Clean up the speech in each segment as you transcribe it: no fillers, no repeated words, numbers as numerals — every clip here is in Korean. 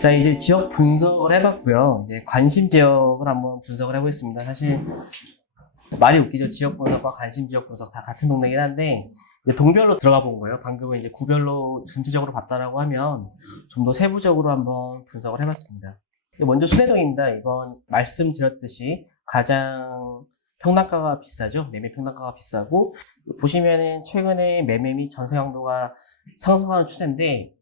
자, 이제 지역 분석을 해봤고요. 이제 관심 지역을 한번 분석을 해보겠습니다. 사실 말이 웃기죠. 지역 분석과 관심 지역 분석 다 같은 동네긴 한데 이제 동별로 들어가 본 거예요. 방금은 이제 구별로 전체적으로 봤다라고 하면 좀 더 세부적으로 한번 분석을 해봤습니다. 먼저 순회동입니다. 이건 말씀드렸듯이 가장 평당가가 비싸죠. 매매 평당가가 비싸고 보시면은 최근에 매매 및 전세 강도가 상승하는 추세인데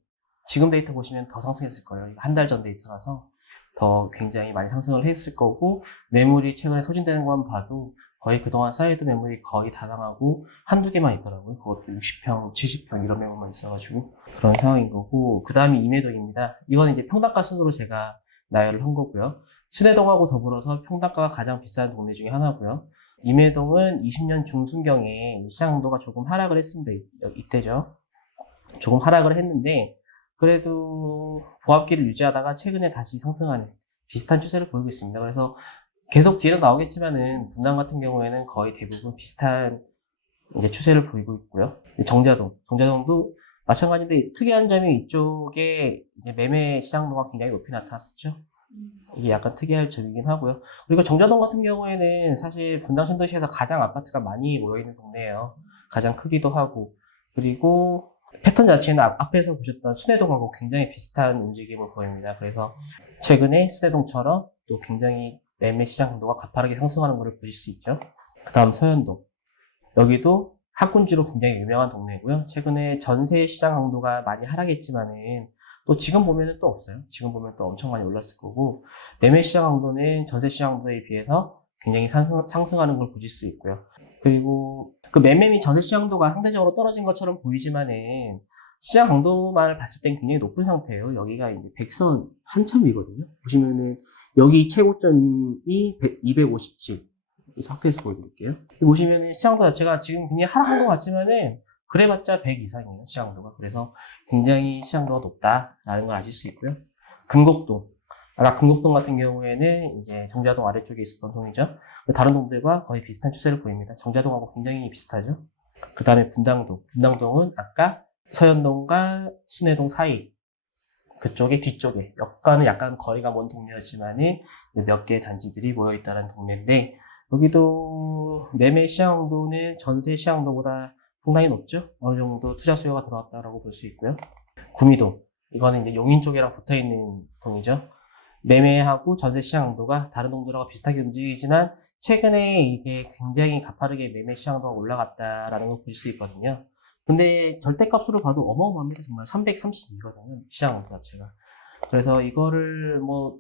지금 데이터 보시면 더 상승했을 거예요. 한 달 전 데이터라서 더 굉장히 많이 상승을 했을 거고 매물이 최근에 소진되는 것만 봐도 거의 그동안 쌓여있던 매물이 거의 다 나가고 한두 개만 있더라고요. 그것도 60평, 70평 이런 매물만 있어가지고 그런 상황인 거고 그 다음이 임해동입니다. 이건 이제 평당가 순으로 제가 나열을 한 거고요. 순회동하고 더불어서 평당가가 가장 비싼 동네 중에 하나고요. 임해동은 20년 중순경에 시장 온도가 조금 하락을 했습니다. 이때죠. 조금 하락을 했는데 그래도 보합기를 유지하다가 최근에 다시 상승하는 비슷한 추세를 보이고 있습니다. 그래서 계속 뒤로 나오겠지만은 분당 같은 경우에는 거의 대부분 비슷한 이제 추세를 보이고 있고요. 정자동도 마찬가지인데 특이한 점이 이쪽에 이제 매매 시장도가 굉장히 높이 나타났었죠. 이게 약간 특이할 점이긴 하고요. 그리고 정자동 같은 경우에는 사실 분당 신도시에서 가장 아파트가 많이 모여있는 동네예요. 가장 크기도 하고 그리고 패턴 자체는 앞에서 보셨던 순회동하고 굉장히 비슷한 움직임을 보입니다. 그래서 최근에 순회동처럼 또 굉장히 매매 시장 강도가 가파르게 상승하는 것을 보실 수 있죠. 그 다음 서현동. 여기도 학군지로 굉장히 유명한 동네고요. 최근에 전세 시장 강도가 많이 하락했지만은 또 지금 보면은 또 없어요. 지금 보면 또 엄청 많이 올랐을 거고 매매 시장 강도는 전세 시장 강도에 비해서 굉장히 상승하는 걸 보실 수 있고요. 그리고 그 매매 및 전세 시장 강도가 상대적으로 떨어진 것처럼 보이지만은 시장 강도만을 봤을 땐 굉장히 높은 상태예요. 여기가 이제 백선 한참 위거든요. 보시면은 여기 최고점이 257. 이 상태에서 보여드릴게요. 여기 보시면은 시장도 자체가 지금 굉장히 하락한 것 같지만은 그래봤자 100 이상이에요. 시장도가. 그래서 굉장히 시장도가 높다라는 걸 아실 수 있고요. 금곡동. 아까 금곡동 같은 경우에는 이제 정자동 아래쪽에 있었던 동이죠. 다른 동들과 거의 비슷한 추세를 보입니다. 정자동하고 굉장히 비슷하죠. 그 다음에 분당동. 분당동은 아까 서현동과 순회동 사이 그쪽에 뒤쪽에 역과는 약간 거리가 먼 동네였지만은 몇 개의 단지들이 모여있다는 동네인데 여기도 매매 시장도는 전세 시장도보다 상당히 높죠. 어느 정도 투자 수요가 들어왔다라고 볼 수 있고요. 구미동 이거는 이제 용인 쪽이랑 붙어있는 동이죠. 매매하고 전세 시장도가 다른 동들하고 비슷하게 움직이지만 최근에 이게 굉장히 가파르게 매매 시장도가 올라갔다라는 걸 볼 수 있거든요. 근데 절대값으로 봐도 어마어마합니다. 정말 332거든요. 시장 자체가. 그래서 이거를 뭐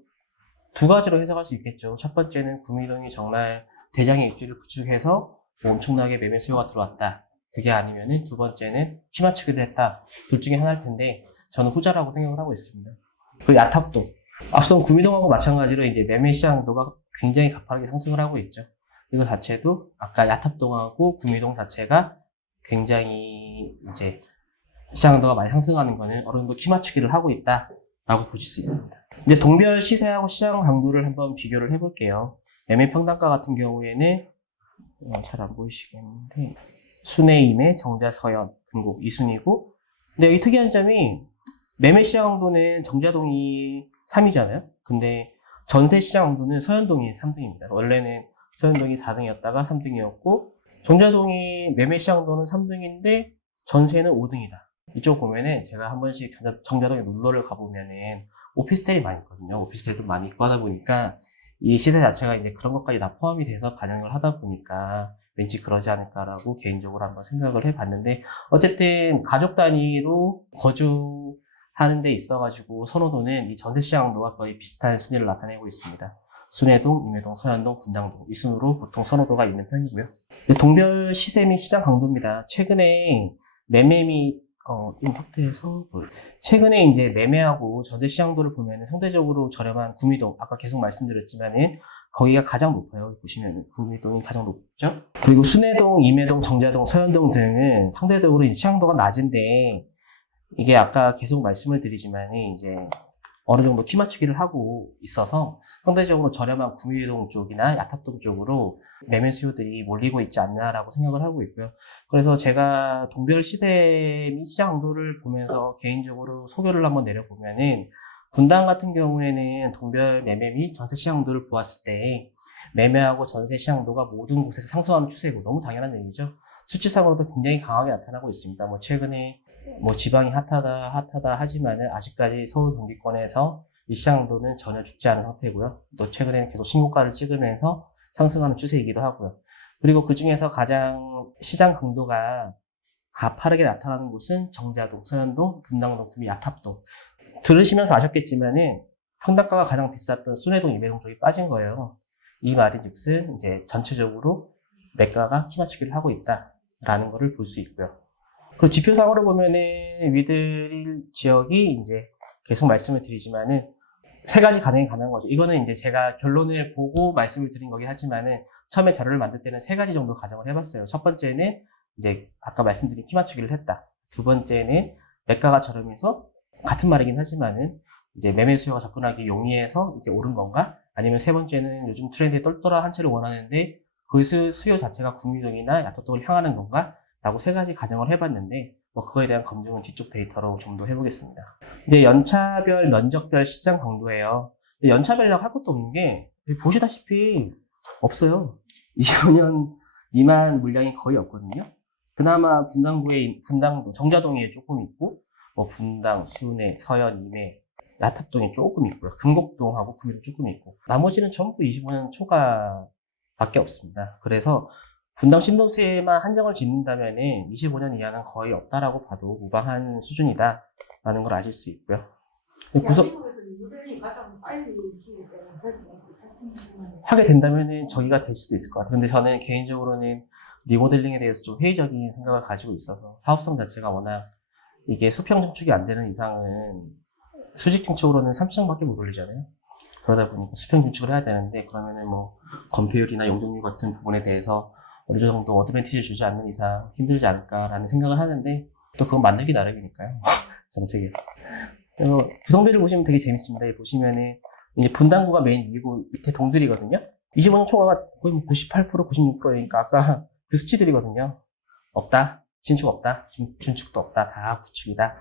두 가지로 해석할 수 있겠죠. 첫 번째는 구미동이 정말 대장의 입지를 구축해서 뭐 엄청나게 매매 수요가 들어왔다. 그게 아니면은 두 번째는 피맞추기를 했다. 둘 중에 하나일 텐데 저는 후자라고 생각을 하고 있습니다. 그리고 야탑동. 앞선 구미동하고 마찬가지로 이제 매매 시장도가 굉장히 가파르게 상승을 하고 있죠. 이거 자체도 아까 야탑동하고 구미동 자체가 굉장히 이제 시장도가 많이 상승하는 거는 어느 정도 키 맞추기를 하고 있다라고 보실 수 있습니다. 이제 동별 시세하고 시장 강도를 한번 비교를 해볼게요. 매매 평당가 같은 경우에는 잘 안 보이시겠는데 순회, 임해, 정자, 서현, 금곡 이 순이고 근데 여기 특이한 점이 매매 시장 강도는 정자동이 3위잖아요. 근데 전세 시장 강도는 서현동이 3등입니다. 원래는 서현동이 4등이었다가 3등이었고 정자동이 매매 시장 강도는 3등인데 전세는 5등이다. 이쪽 보면은 제가 한 번씩 정자동에 놀러를 가보면은 오피스텔이 많이 있거든요. 오피스텔도 많이 있고 하다 보니까 이 시세 자체가 이제 그런 것까지 다 포함이 돼서 반영을 하다 보니까 왠지 그러지 않을까라고 개인적으로 한번 생각을 해봤는데 어쨌든 가족 단위로 거주하는 데 있어가지고 선호도는 이 전세 시장도가 거의 비슷한 순위를 나타내고 있습니다. 순회동, 임해동, 서현동, 분당동 이 순으로 보통 선호도가 있는 편이고요. 동별 시세 및 시장 강도입니다. 최근에 매매 및 좀 확대해서 최근에 이제 매매하고 전세 시장도를 보면 상대적으로 저렴한 구미동 아까 계속 말씀드렸지만은 거기가 가장 높아요. 보시면 구미동이 가장 높죠. 그리고 순회동, 임해동, 정자동, 서현동 등은 상대적으로 시장도가 낮은데 이게 아까 계속 말씀을 드리지만 이제 어느 정도 키 맞추기를 하고 있어서 상대적으로 저렴한 구미동 쪽이나 야탑동 쪽으로 매매 수요들이 몰리고 있지 않나라고 생각을 하고 있고요. 그래서 제가 동별 시세 및 시장 강도를 보면서 개인적으로 소교를 한번 내려보면은 분당 같은 경우에는 동별 매매 및 전세 시장도를 보았을 때 매매하고 전세 시장도가 모든 곳에서 상승하는 추세고 너무 당연한 얘기죠. 수치상으로도 굉장히 강하게 나타나고 있습니다. 뭐 최근에 뭐 지방이 핫하다 하지만은 아직까지 서울 경기권에서 이 시장도는 전혀 죽지 않은 상태고요. 또 최근에는 계속 신고가를 찍으면서 상승하는 추세이기도 하고요. 그리고 그 중에서 가장 시장 강도가 가파르게 나타나는 곳은 정자동, 서현동, 분당동, 구미, 야탑동. 들으시면서 아셨겠지만은 평당가가 가장 비쌌던 순회동, 임해동 쪽이 빠진 거예요. 이 말인즉슨 이제 전체적으로 매가가 키맞추기를 하고 있다라는 것을 볼 수 있고요. 그리고 지표상으로 보면은 위드릴 지역이 이제 계속 말씀을 드리지만은 세 가지 가정이 가능한 거죠. 이거는 이제 제가 결론을 보고 말씀을 드린 거긴 하지만은 처음에 자료를 만들 때는 세 가지 정도 가정을 해봤어요. 첫 번째는 이제 아까 말씀드린 키 맞추기를 했다. 두 번째는 매가가 저렴해서 같은 말이긴 하지만은 이제 매매 수요가 접근하기 용이해서 이렇게 오른 건가? 아니면 세 번째는 요즘 트렌드에 똘똘한 한 채를 원하는데 그 수요 자체가 구미동이나 야토동을 향하는 건가? 라고 세 가지 가정을 해봤는데 뭐 그거에 대한 검증은 뒤쪽 데이터로 좀 더 해보겠습니다. 이제 연차별, 면적별 시장 강도예요. 연차별이라고 할 것도 없는 게 보시다시피 없어요. 25년 미만 물량이 거의 없거든요. 그나마 분당도, 정자동에 조금 있고 뭐 분당, 순회, 서현, 임해, 야탑동에 조금 있고요. 금곡동하고 구미도 조금 있고 나머지는 전부 25년 초과 밖에 없습니다. 그래서 분당 신도시에만 한정을 짓는다면은 25년 이하는 거의 없다라고 봐도 무방한 수준이다라는 걸 아실 수 있고요. 대한민국에서 리모델링이 가장 빨리 하게 된다면은 저기가 될 수도 있을 것 같아요. 근데 저는 개인적으로는 리모델링에 대해서 좀 회의적인 생각을 가지고 있어서 사업성 자체가 워낙 이게 수평 증축이 안 되는 이상은 수직 증축으로는 3층밖에 못 올리잖아요. 그러다 보니까 수평 증축을 해야 되는데 그러면은 뭐 건폐율이나 용적률 같은 부분에 대해서 어느 정도 어드밴티지를 주지 않는 이상 힘들지 않을까라는 생각을 하는데 또 그건 만들기 나름이니까요. 정책에서. 구성비를 보시면 되게 재밌습니다. 여기 보시면은 이제 분당구가 메인 위고 밑에 동들이거든요. 25년 초과가 거의 뭐 98%, 96%니까 아까 그 수치들이거든요. 없다. 신축 없다. 준축도 없다. 다 구축이다.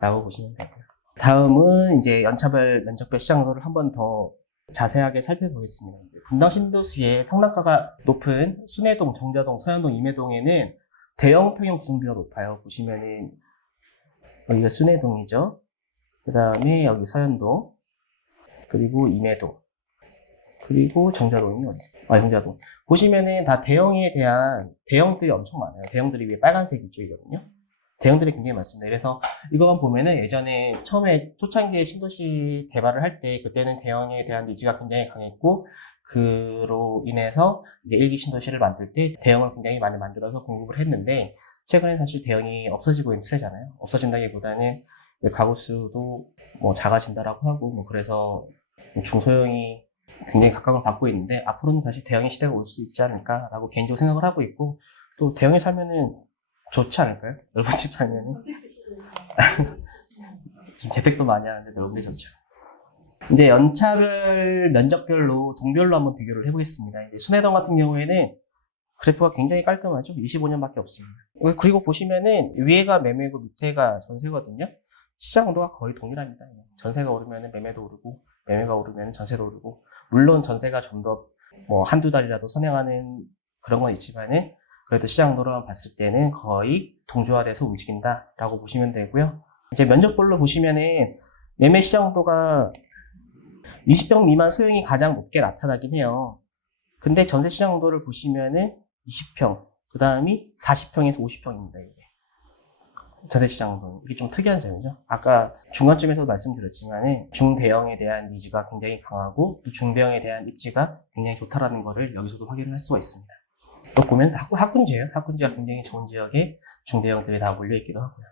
라고 보시면 되고요. 다음은 이제 연차별, 면적별 시장도를 한 번 더 자세하게 살펴보겠습니다. 분당 신도시의 평당가가 높은 순회동, 정자동, 서현동, 임해동에는 대형 평형 구성비가 높아요. 보시면은 여기가 순회동이죠. 그 다음에 여기 서현동, 그리고 임해동, 그리고 정자동이 어디 있어요? 정자동. 보시면은 다 대형들이 엄청 많아요. 대형들이 위에 빨간색 이쪽이거든요. 대형들이 굉장히 많습니다. 그래서 이거만 보면은 예전에 처음에 초창기에 신도시 개발을 할 때 그때는 대형에 대한 니즈가 굉장히 강했고 그로 인해서 이제 일기 신도시를 만들 때 대형을 굉장히 많이 만들어서 공급을 했는데 최근에 사실 대형이 없어지고 있는 추세잖아요. 없어진다기보다는 가구 수도 뭐 작아진다라고 하고 뭐 그래서 중소형이 굉장히 각광을 받고 있는데 앞으로는 다시 대형의 시대가 올 수 있지 않을까라고 개인적으로 생각을 하고 있고 또 대형에 살면은 좋지 않을까요? 넓은 집 살면은 지금 재택도 많이 하는데 넓은 게 좋죠. 이제 연차별, 면적별로 동별로 한번 비교를 해보겠습니다. 이제 순회동 같은 경우에는 그래프가 굉장히 깔끔하죠. 25년밖에 없습니다. 그리고 보시면은 위에가 매매고 밑에가 전세거든요. 시장 온도가 거의 동일합니다. 전세가 오르면 매매도 오르고 매매가 오르면 전세도 오르고 물론 전세가 좀 더 뭐 한두 달이라도 선행하는 그런 건 있지만은 그래도 시장 온도로 봤을 때는 거의 동조화돼서 움직인다라고 보시면 되고요. 이제 면적별로 보시면은 매매 시장 온도가 20평 미만 소형이 가장 높게 나타나긴 해요. 근데 전세 시장 온도를 보시면은 20평, 그 다음이 40평에서 50평입니다. 이게. 전세 시장 온도는. 이게 좀 특이한 점이죠. 아까 중간쯤에서도 말씀드렸지만 중대형에 대한 니즈가 굉장히 강하고 또 중대형에 대한 입지가 굉장히 좋다라는 거를 여기서도 확인을 할 수가 있습니다. 또 보면 학군지예요. 학군지가 굉장히 좋은 지역에 중대형들이 다 몰려있기도 하고요.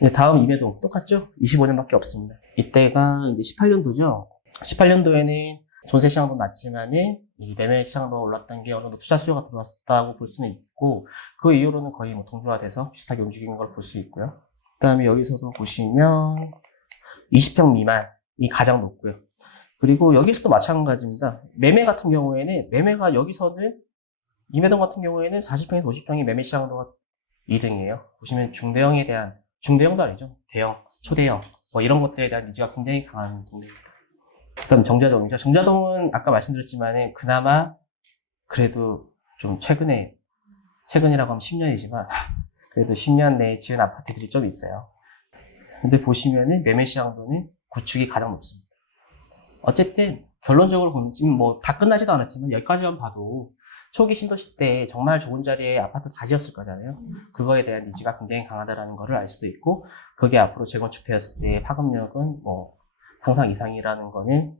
이제 다음 임해동 똑같죠? 25년밖에 없습니다. 이때가 이제 18년도죠. 18년도에는 전세 시장도 낮지만은 이 매매 시장도 올랐던 게 어느 정도 투자 수요가 들어왔다고 볼 수는 있고 그 이후로는 거의 뭐 동조화돼서 비슷하게 움직이는 걸 볼 수 있고요. 그 다음에 여기서도 보시면 20평 미만이 가장 높고요. 그리고 여기서도 마찬가지입니다. 매매 같은 경우에는 매매가 여기서는 임해동 같은 경우에는 40평에서 50평이 매매 시장 온도가 2등이에요. 보시면 중대형에 대한 중대형도 아니죠. 대형, 초대형 뭐 이런 것들에 대한 니즈가 굉장히 강한 동네입니다. 그다음 정자동이죠. 정자동은 아까 말씀드렸지만은 그나마 그래도 좀 최근이라고 하면 10년이지만 그래도 10년 내에 지은 아파트들이 좀 있어요. 근데 보시면은 매매 시장도는 구축이 가장 높습니다. 어쨌든 결론적으로 보면 지금 뭐 다 끝나지도 않았지만 여기까지만 봐도 초기 신도시 때 정말 좋은 자리에 아파트 다 지었을 거잖아요. 그거에 대한 니즈가 굉장히 강하다라는 거를 알 수도 있고, 그게 앞으로 재건축되었을 때 파급력은 뭐 상상 이상이라는 거는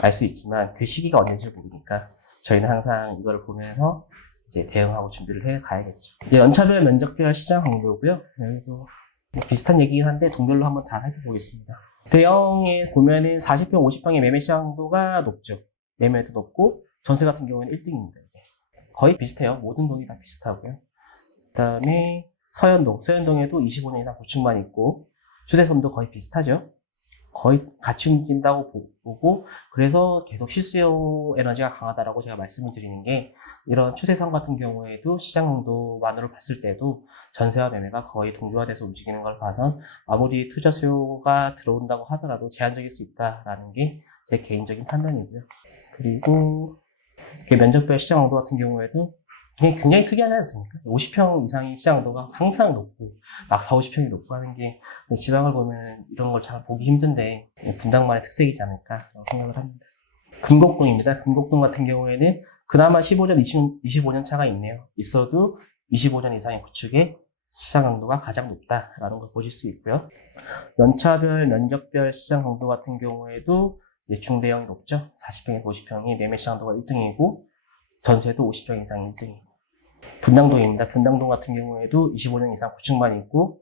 알 수 있지만 그 시기가 언제인지 모르니까 저희는 항상 이걸 보면서 이제 대응하고 준비를 해 가야겠죠. 이제 연차별, 면적별 시장 강도고요. 여기도 뭐 비슷한 얘기긴 한데 동별로 한번 다 살펴보겠습니다. 대형에 보면은 40평, 50평의 매매 시장도가 높죠. 매매도 높고 전세 같은 경우는 1등입니다. 거의 비슷해요. 모든 동이 다 비슷하고요. 그 다음에 서현동에도 25년 이상 구축만 있고 추세선도 거의 비슷하죠. 거의 같이 움직인다고 보고, 그래서 계속 실수요 에너지가 강하다라고 제가 말씀을 드리는 게, 이런 추세선 같은 경우에도 시장 강도만으로 봤을 때도 전세와 매매가 거의 동조화돼서 움직이는 걸 봐선 아무리 투자 수요가 들어온다고 하더라도 제한적일 수 있다라는 게 제 개인적인 판단이고요. 그리고 면적별 시장 강도 같은 경우에도 굉장히 특이하지 않습니까? 50평 이상의 시장 강도가 항상 높고 막 4, 50평이 높고 하는 게 지방을 보면 이런 걸 잘 보기 힘든데 분당만의 특색이지 않을까 생각을 합니다. 금곡동입니다. 금곡동 같은 경우에는 그나마 15년, 25년 차가 있어도 25년 이상의 구축의 시장 강도가 가장 높다라는 걸 보실 수 있고요. 연차별, 면적별 시장 강도 같은 경우에도 중대형이 높죠. 40평에서 50평이 매매 시장 강도가 1등이고 전세도 50평 이상 1등이고, 분당동입니다. 분당동 같은 경우에도 25년 이상 구축만 있고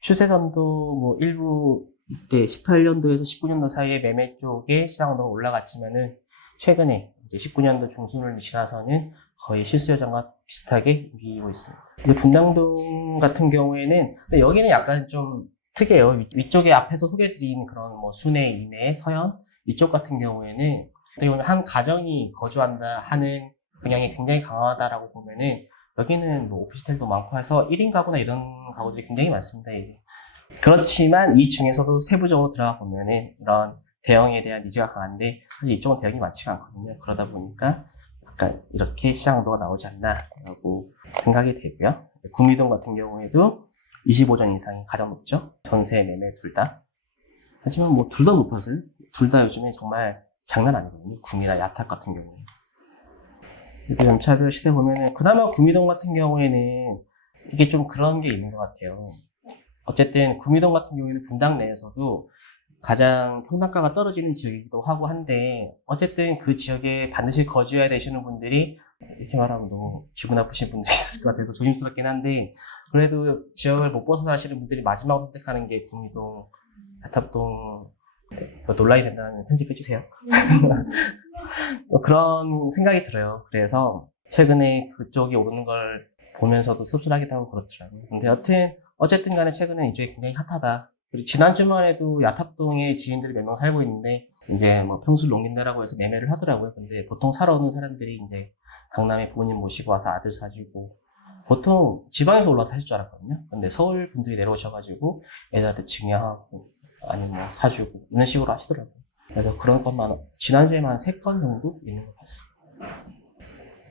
추세선도 뭐 일부 이때 18년도에서 19년도 사이에 매매 쪽에 시장 강도가 올라갔지만은 최근에 이제 19년도 중순을 지나서는 거의 실수요장과 비슷하게 움직이고 있습니다. 이제 분당동 같은 경우에는 근데 여기는 약간 좀 특이해요. 위쪽에 앞에서 소개해드린 그런 뭐 순회, 인해, 서현 이쪽 같은 경우에는 한 가정이 거주한다 하는 경향이 굉장히 강하다라고 보면은 여기는 뭐 오피스텔도 많고 해서 1인 가구나 이런 가구들이 굉장히 많습니다. 이게. 그렇지만 이 중에서도 세부적으로 들어가 보면은 이런 대형에 대한 니즈가 강한데 사실 이쪽은 대형이 많지가 않거든요. 그러다 보니까 약간 이렇게 시장 강도가 나오지 않나라고 생각이 되고요. 구미동 같은 경우에도 25전 이상이 가장 높죠. 전세, 매매 둘 다. 하지만 뭐 둘 다 높아서요. 둘 다 요즘에 정말 장난 아니거든요. 구미나 야탁 같은 경우에. 연차별 시세 보면은 그나마 구미동 같은 경우에는 이게 좀 그런 게 있는 것 같아요. 어쨌든 구미동 같은 경우에는 분당 내에서도 가장 평당가가 떨어지는 지역이기도 하고 한데, 어쨌든 그 지역에 반드시 거주해야 되시는 분들이, 이렇게 말하면 너무 기분 나쁘신 분들이 있을 것 같아서 조심스럽긴 한데, 그래도 지역을 못 벗어나시는 분들이 마지막으로 선택하는 게 구미동, 야탑동, 논란이 된다는 편집해주세요. 그런 생각이 들어요. 그래서 최근에 그쪽이 오르는 걸 보면서도 씁쓸하기도 하고 그렇더라고요. 근데 어쨌든 간에 최근에 이쪽이 굉장히 핫하다. 그리고 지난주만 해도 야탑동에 지인들이 몇 명 살고 있는데 이제 뭐 평수를 옮긴다라고 해서 매매를 하더라고요. 근데 보통 사러 오는 사람들이 이제 강남에 부모님 모시고 와서 아들 사주고, 보통 지방에서 올라와서 사실 줄 알았거든요. 근데 서울 분들이 내려오셔가지고 애들한테 증여하고 아니면 뭐 사주고 이런 식으로 하시더라고요. 그래서 그런 것만 지난주에만 한 3건 정도 있는 것 같습니다.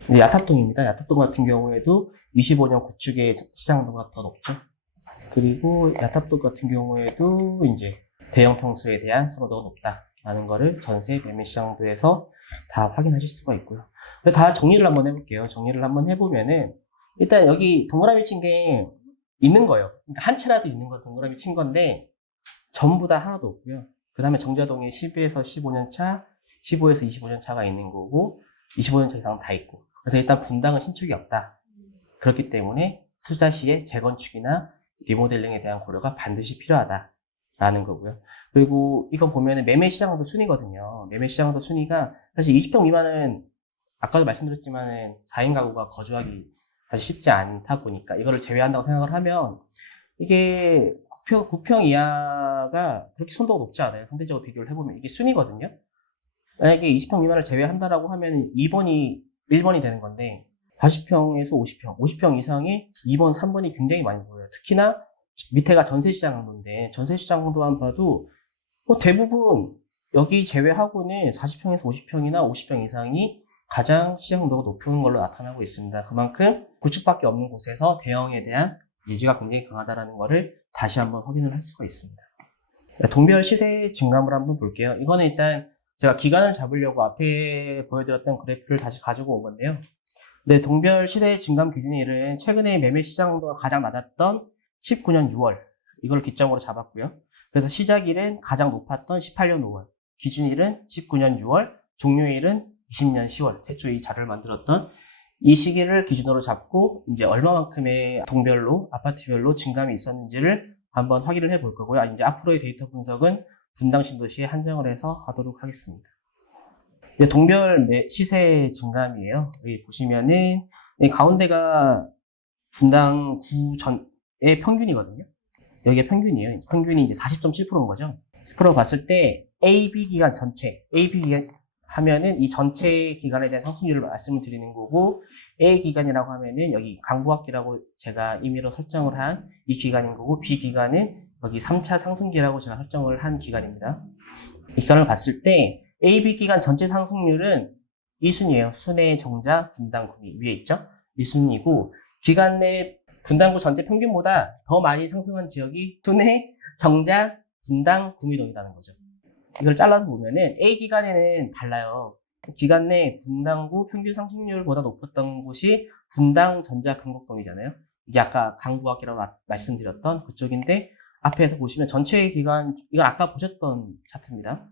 근데 야탑동입니다. 야탑동 같은 경우에도 25년 구축의 시장도가 더 높죠. 그리고 야탑동 같은 경우에도 이제 대형 평수에 대한 선호도가 높다라는 거를 전세 매매 시장도에서 다 확인하실 수가 있고요. 다 정리를 한번 해볼게요. 정리를 한번 해보면은 일단 여기 동그라미 친 게 있는 거예요. 그러니까 한 채라도 있는 거 동그라미 친 건데 전부 다 하나도 없고요. 그 다음에 정자동에 10에서 15년 차, 15에서 25년 차가 있는 거고 25년 차 이상은 다 있고, 그래서 일단 분당은 신축이 없다. 그렇기 때문에 투자 시에 재건축이나 리모델링에 대한 고려가 반드시 필요하다라는 거고요. 그리고 이건 보면은 매매 시장도 순위거든요. 매매 시장도 순위가 사실 20평 미만은 아까도 말씀드렸지만은 4인 가구가 거주하기 사실 쉽지 않다 보니까 이거를 제외한다고 생각을 하면 이게 9평 이하가 그렇게 선도가 높지 않아요. 상대적으로 비교를 해보면 이게 순위거든요. 만약에 20평 미만을 제외한다라고 하면 2번이 1번이 되는 건데 40평에서 50평 이상의 2번, 3번이 굉장히 많이 보여요. 특히나 밑에가 전세시장 항도인데 전세시장 항도만 봐도 대부분 여기 제외하고는 40평에서 50평이나 50평 이상이 가장 시장 항도가 높은 걸로 나타나고 있습니다. 그만큼 구축밖에 없는 곳에서 대형에 대한 니즈가 굉장히 강하다는 것을 다시 한번 확인을 할 수가 있습니다. 동별 시세 증감을 한번 볼게요. 이거는 일단 제가 기간을 잡으려고 앞에 보여드렸던 그래프를 다시 가지고 온 건데요. 네, 동별 시세 증감 기준일은 최근에 매매 시장 항도가 가장 낮았던 19년 6월 이걸 기점으로 잡았고요. 그래서 시작일은 가장 높았던 18년 5월, 기준일은 19년 6월, 종료일은 20년 10월, 최초 이 자료를 만들었던 이 시기를 기준으로 잡고 이제 얼마만큼의 동별로 아파트별로 증감이 있었는지를 한번 확인을 해볼 거고요. 이제 앞으로의 데이터 분석은 분당 신도시에 한정을 해서 하도록 하겠습니다. 이제 동별 시세 증감이에요. 여기 보시면은 이 가운데가 분당 구 전의 평균이거든요. 여기가 평균이에요. 평균이 이제 40.7%인 거죠. 10% 봤을 때 AB 기간 전체, AB 기간 하면은 이 전체 기간에 대한 상승률을 말씀을 드리는 거고, A 기간이라고 하면은 여기 강보학기라고 제가 임의로 설정을 한 이 기간인 거고, B 기간은 여기 3차 상승기라고 제가 설정을 한 기간입니다. 이 기간을 봤을 때 AB 기간 전체 상승률은 2순위예요. 순회, 정자, 분당, 구미 위에 있죠? 2순위고 기간 내 분당구 전체 평균보다 더 많이 상승한 지역이 순회, 정자, 분당, 구미동이라는 거죠. 이걸 잘라서 보면은 A 기간에는 달라요. 기간 내 분당구 평균 상승률보다 높았던 곳이 분당, 전자, 금곡동이잖아요. 이게 아까 강부학이라고 말씀드렸던 그쪽인데 앞에서 보시면 전체 기간, 이건 아까 보셨던 차트입니다.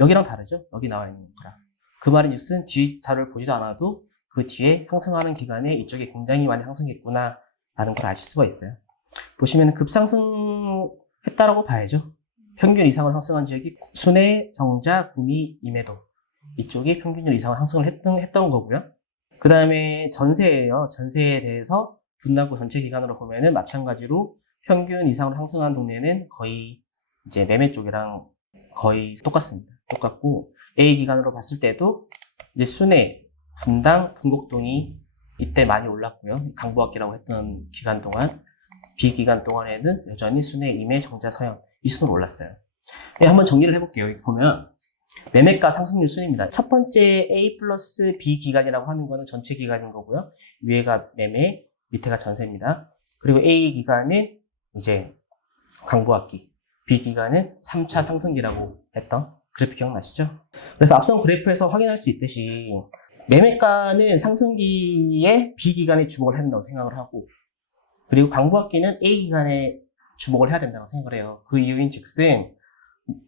여기랑 다르죠? 여기 나와 있는 거랑. 그 말인즉슨 뒤 자료를 보지도 않아도 그 뒤에 상승하는 기간에 이쪽에 굉장히 많이 상승했구나 라는 걸 아실 수가 있어요. 보시면 급상승했다라고 봐야죠. 평균 이상을 상승한 지역이 순회, 정자, 구미, 임해도 이쪽이 평균 이상을 상승을 했던 거고요. 그 다음에 전세예요. 전세에 대해서 분당구 전체 기간으로 보면은 마찬가지로 평균 이상으로 상승한 동네는 거의 이제 매매 쪽이랑 거의 똑같습니다. 똑같고 A 기간으로 봤을 때도 이제 순회, 분당, 금곡동이 이때 많이 올랐고요. 강보학기라고 했던 기간 동안 B 기간 동안에는 여전히 순회, 임해, 정자, 서영 이 순으로 올랐어요. 네, 한번 정리를 해볼게요. 여기 보면 매매가 상승률 순입니다. 첫 번째 A 플러스 B 기간이라고 하는 거는 전체 기간인 거고요. 위에가 매매, 밑에가 전세입니다. 그리고 A 기간은 이제 강보학기, B 기간은 3차 상승기라고 했던 그래프 기억나시죠? 그래서 앞선 그래프에서 확인할 수 있듯이 매매가는 상승기에 B 기간에 주목을 한다고 생각을 하고, 그리고 강보학기는 A 기간에 주목을 해야 된다고 생각을 해요. 그 이유인 즉슨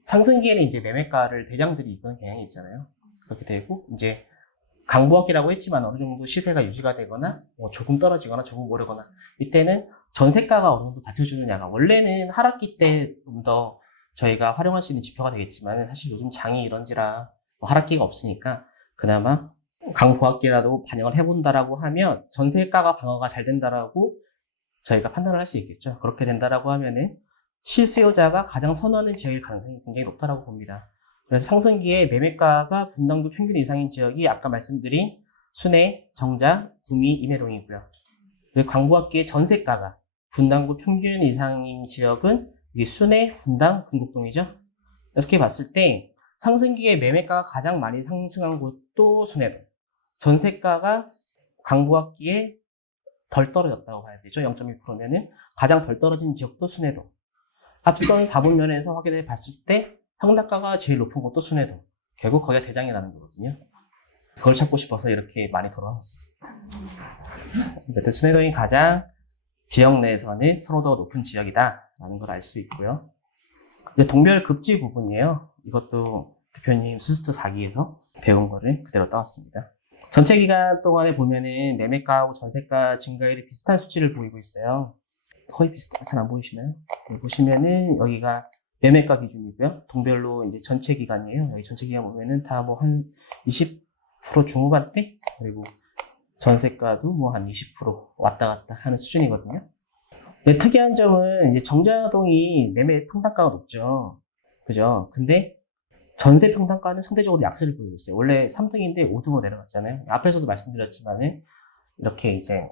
상승기에는 이제 매매가를 대장들이 이끄는 경향이 있잖아요. 그렇게 되고 이제 강보학기라고 했지만 어느 정도 시세가 유지가 되거나 조금 떨어지거나 조금 오르거나 이때는 전세가가 어느 정도 받쳐주느냐가 원래는 하락기 때 좀 더 저희가 활용할 수 있는 지표가 되겠지만 사실 요즘 장이 이런지라 하락기가 없으니까 그나마 강보학기라도 반영을 해본다라고 하면 전세가가 방어가 잘 된다라고 저희가 판단을 할 수 있겠죠. 그렇게 된다라고 하면은 실수요자가 가장 선호하는 지역일 가능성이 굉장히 높다라고 봅니다. 그래서 상승기에 매매가가 분당구 평균 이상인 지역이 아까 말씀드린 순회, 정자, 구미, 임해동이고요. 그리고 강보학기의 전세가가 분당구 평균 이상인 지역은 이게 순회, 분당, 금곡동이죠. 이렇게 봤을 때 상승기에 매매가가 가장 많이 상승한 곳도 순회동, 전세가가 강보학기에 덜 떨어졌다고 봐야 되죠. 0.1%면은 가장 덜 떨어진 지역도 순회동. 앞선 4분면에서 확인해 봤을 때 평당가가 제일 높은 곳도 순회동. 결국 거기가 대장이라는 거거든요. 그걸 찾고 싶어서 이렇게 많이 돌아왔었습니다. 어쨌든 순회동이 가장 지역 내에서는 선호도가 높은 지역이다라는 걸 알 수 있고요. 이제 동별 급지 부분이에요. 이것도 대표님 수스트 4기에서 배운 거를 그대로 따왔습니다. 전체 기간 동안에 보면은 매매가하고 전세가 증가율이 비슷한 수치를 보이고 있어요. 거의 비슷해요. 잘 안 보이시나요? 보시면은 여기가 매매가 기준이고요. 동별로 이제 전체 기간이에요. 여기 전체 기간 보면은 다 뭐 한 20% 중후반대? 그리고 전세가도 뭐 한 20% 왔다 갔다 하는 수준이거든요. 근데 특이한 점은 이제 정자동이 매매 평당가가 높죠. 그죠? 근데 전세 평당가는 상대적으로 약세를 보이고 있어요. 원래 3등인데 5등으로 내려갔잖아요. 앞에서도 말씀드렸지만은 이렇게 이제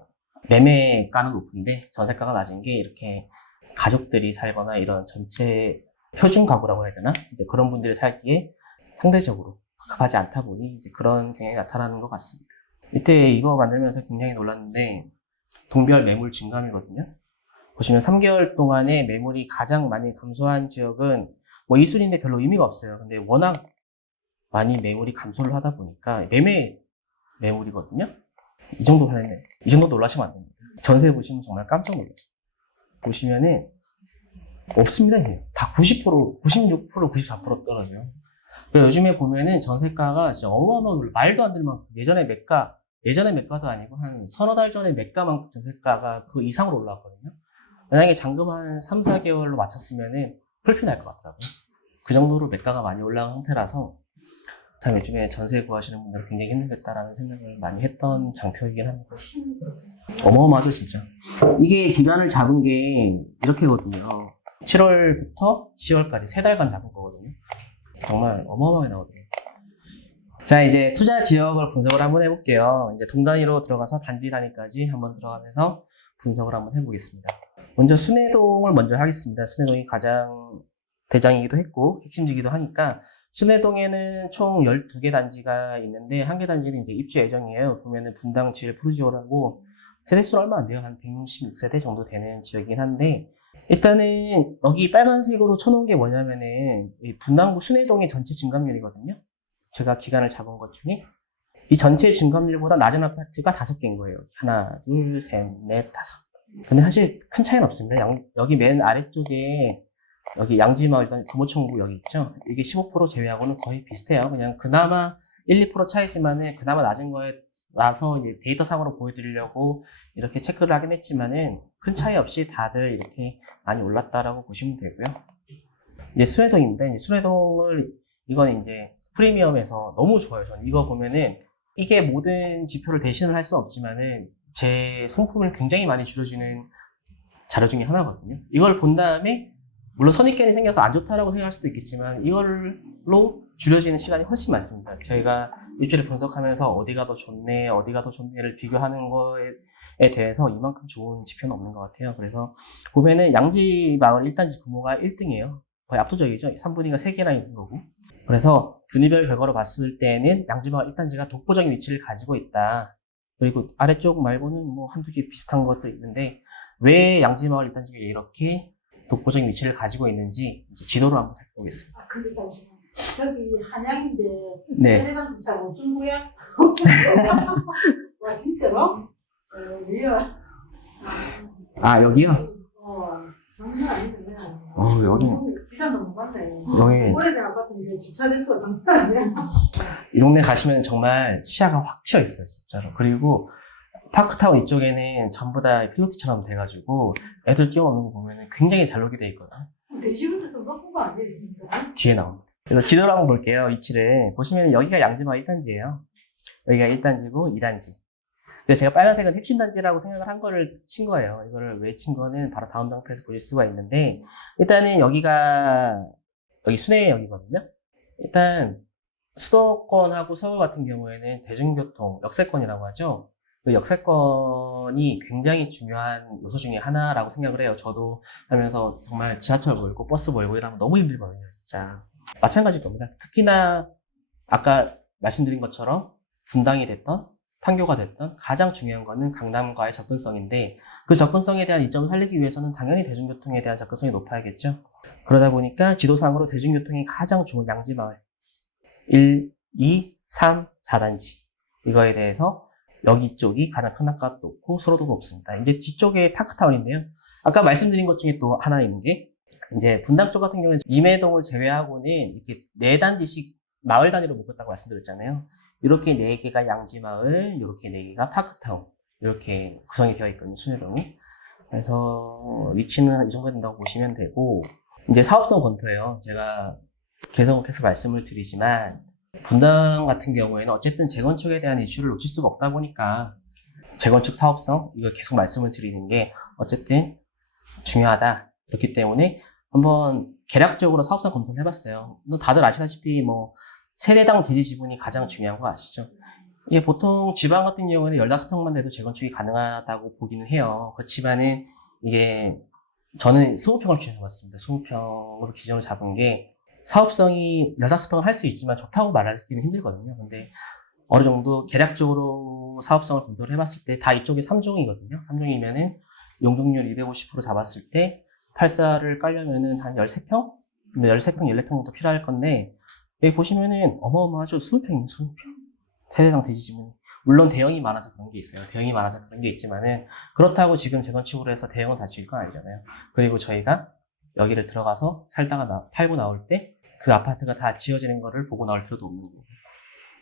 매매가는 높은데 전세가가 낮은 게 이렇게 가족들이 살거나 이런 전체 표준 가구라고 해야 되나? 이제 그런 분들이 살기에 상대적으로 적합하지 않다 보니 이제 그런 경향이 나타나는 것 같습니다. 이때 이거 만들면서 굉장히 놀랐는데 동별 매물 증감이거든요. 보시면 3개월 동안에 매물이 가장 많이 감소한 지역은 뭐 이순인데 별로 의미가 없어요. 근데 워낙 많이 매물이 감소를 하다 보니까 매물이거든요. 이 정도 하는데 이 정도 놀라시면 안 됩니다. 전세 보시면 정말 깜짝 놀라요. 보시면은 없습니다. 이제. 다 90%, 96%, 94% 떨어져요. 그리고 요즘에 보면은 전세가가 진짜 어마어마하게 올라. 말도 안 될 만큼 예전에 매가도 아니고 한 서너 달 전에 매가만큼 전세가가 그 이상으로 올라왔거든요. 만약에 잔금 한 3, 4개월로 맞췄으면은 풀피 날 것 같더라고요. 그 정도로 매가가 많이 올라온 상태라서 참 요즘에 전세 구하시는 분들은 굉장히 힘들겠다라는 생각을 많이 했던 장표이긴 합니다. 어마어마하죠, 진짜. 이게 기간을 잡은 게 이렇게거든요. 7월부터 10월까지 3달간 잡은 거거든요. 정말 어마어마하게 나오더라고요. 자, 이제 투자 지역을 분석을 한번 해볼게요. 이제 동 단위로 들어가서 단지 단위까지 한번 들어가면서 분석을 한번 해보겠습니다. 먼저 순회동을 먼저 하겠습니다. 순회동이 가장 대장이기도 했고 핵심지기도 하니까 순회동에는 총 12개 단지가 있는데 한 개 단지는 이제 입주 예정이에요. 보면은 분당 질 푸르지오라고 세대수는 얼마 안 돼요. 한 166세대 정도 되는 지역이긴 한데 일단은 여기 빨간색으로 쳐놓은 게 뭐냐면은 이 분당구 순회동의 전체 증감률이거든요. 제가 기간을 잡은 것 중에 이 전체 증감률보다 낮은 아파트가 5개인 거예요. 하나, 둘, 셋, 넷, 다섯. 근데 사실 큰 차이는 없습니다. 여기 맨 아래쪽에 여기 양지마을 일단 금호청구 여기 있죠. 이게 15% 제외하고는 거의 비슷해요. 그냥 그나마 1, 2% 차이지만은 그나마 낮은 거에 와서 이제 데이터상으로 보여드리려고 이렇게 체크를 하긴 했지만은 큰 차이 없이 다들 이렇게 많이 올랐다라고 보시면 되고요. 이제 순회동입니다. 이제 순회동을 이건 이제 프리미엄에서 너무 좋아요. 저는 이거 보면은 이게 모든 지표를 대신을 할 수 없지만은 제 손품을 굉장히 많이 줄여주는 자료 중에 하나거든요. 이걸 본 다음에 물론 선입견이 생겨서 안 좋다라고 생각할 수도 있겠지만 이걸로 줄여지는 시간이 훨씬 많습니다. 저희가 일주일에 분석하면서 어디가 더 좋네, 어디가 더 좋네를 비교하는 거에 대해서 이만큼 좋은 지표는 없는 것 같아요. 그래서 보면은 양지마을 1단지 규모가 1등이에요. 거의 압도적이죠. 3분위가 3개나 있는 거고. 그래서 분위별 결과로 봤을 때는 양지마을 1단지가 독보적인 위치를 가지고 있다. 그리고 아래쪽 말고는 뭐 한두 개 비슷한 것도 있는데 왜 양지마을 1단지가 이렇게 독보적인 위치를 가지고 있는지 이제 지도로 한번 살펴보겠습니다. 아, 근데 잠시만. 저기 한양인데 네. 세대당 주차고 중구야? 와 진짜로? 리얼. 아, 여기요? 장난 아니네. 여기. 비싼 거 못 봤네. 여기. 오래된 아파트인데 주차 대수가 장난 아니야. 이 동네 가시면 정말 시야가 확 트여 있어요, 진짜로. 그리고 파크타운 이쪽에는 전부 다 필로티처럼 돼가지고 애들 뛰어오는 거 보면 굉장히 잘 놀게 돼 있거든요. 대시분도 좀 섞은 거 아니에요? 뒤에 나옵니다. 그래서 지도를 한번 볼게요, 위치를. 보시면 여기가 양지마을 1단지예요. 여기가 1단지고 2단지. 그래서 제가 빨간색은 핵심 단지라고 생각을 한 거를 친 거예요. 이거를 왜 친 거는 바로 다음 장표에서 보실 수가 있는데, 일단은 여기 순회역이거든요. 일단, 수도권하고 서울 같은 경우에는 대중교통, 역세권이라고 하죠. 그 역세권이 굉장히 중요한 요소 중에 하나라고 생각을 해요. 저도 하면서 정말 지하철 몰고 버스 몰고 이러면 너무 힘들거든요, 진짜. 마찬가지일 겁니다. 특히나 아까 말씀드린 것처럼 분당이 됐던 판교가 됐던 가장 중요한 거는 강남과의 접근성인데 그 접근성에 대한 이점을 살리기 위해서는 당연히 대중교통에 대한 접근성이 높아야겠죠. 그러다 보니까 지도상으로 대중교통이 가장 좋은 양지마을 1, 2, 3, 4단지 이거에 대해서 여기 쪽이 가장 편악가도 높고 서로도 높습니다. 이제 뒤쪽에 파크타운인데요. 아까 말씀드린 것 중에 또 하나 있는 게 이제 분당 쪽 같은 경우는 임해동을 제외하고는 이렇게 4단지씩 마을 단위로 묶었다고 말씀드렸잖아요. 이렇게 4개가 양지마을, 이렇게 4개가 파크타운 이렇게 구성이 되어 있거든요, 순회동이. 그래서 위치는 이 정도 된다고 보시면 되고 이제 사업성 검토예요. 제가 계속해서 말씀을 드리지만 분당 같은 경우에는 어쨌든 재건축에 대한 이슈를 놓칠 수가 없다 보니까 재건축 사업성 이걸 계속 말씀을 드리는 게 어쨌든 중요하다. 그렇기 때문에 한번 개략적으로 사업성 검토를 해봤어요. 다들 아시다시피 뭐 세대당 대지 지분이 가장 중요한 거 아시죠? 이게 보통 지방 같은 경우에는 15평만 돼도 재건축이 가능하다고 보기는 해요. 그렇지만은 이게 저는 20평을 기준으로 잡았습니다. 20평으로 기준으로 잡은 게 사업성이 15평을 할 수 있지만 좋다고 말하기는 힘들거든요. 근데 어느 정도 계략적으로 사업성을 검토를 해봤을 때 다 이쪽에 3종이거든요. 3종이면은 용적률 250% 잡았을 때 8사를 깔려면은 한 13평? 13평, 14평 정도 필요할 건데 여기 보시면은 어마어마하죠. 20평입니다. 20평. 세대당 대지지문이. 물론 대형이 많아서 그런 게 있어요. 대형이 많아서 그런 게 있지만은 그렇다고 지금 재건축으로 해서 대형은 다 지을 건 아니잖아요. 그리고 저희가 여기를 들어가서 살다가 팔고 나올 때 그 아파트가 다 지어지는 거를 보고 나올 필요도 없는 거고.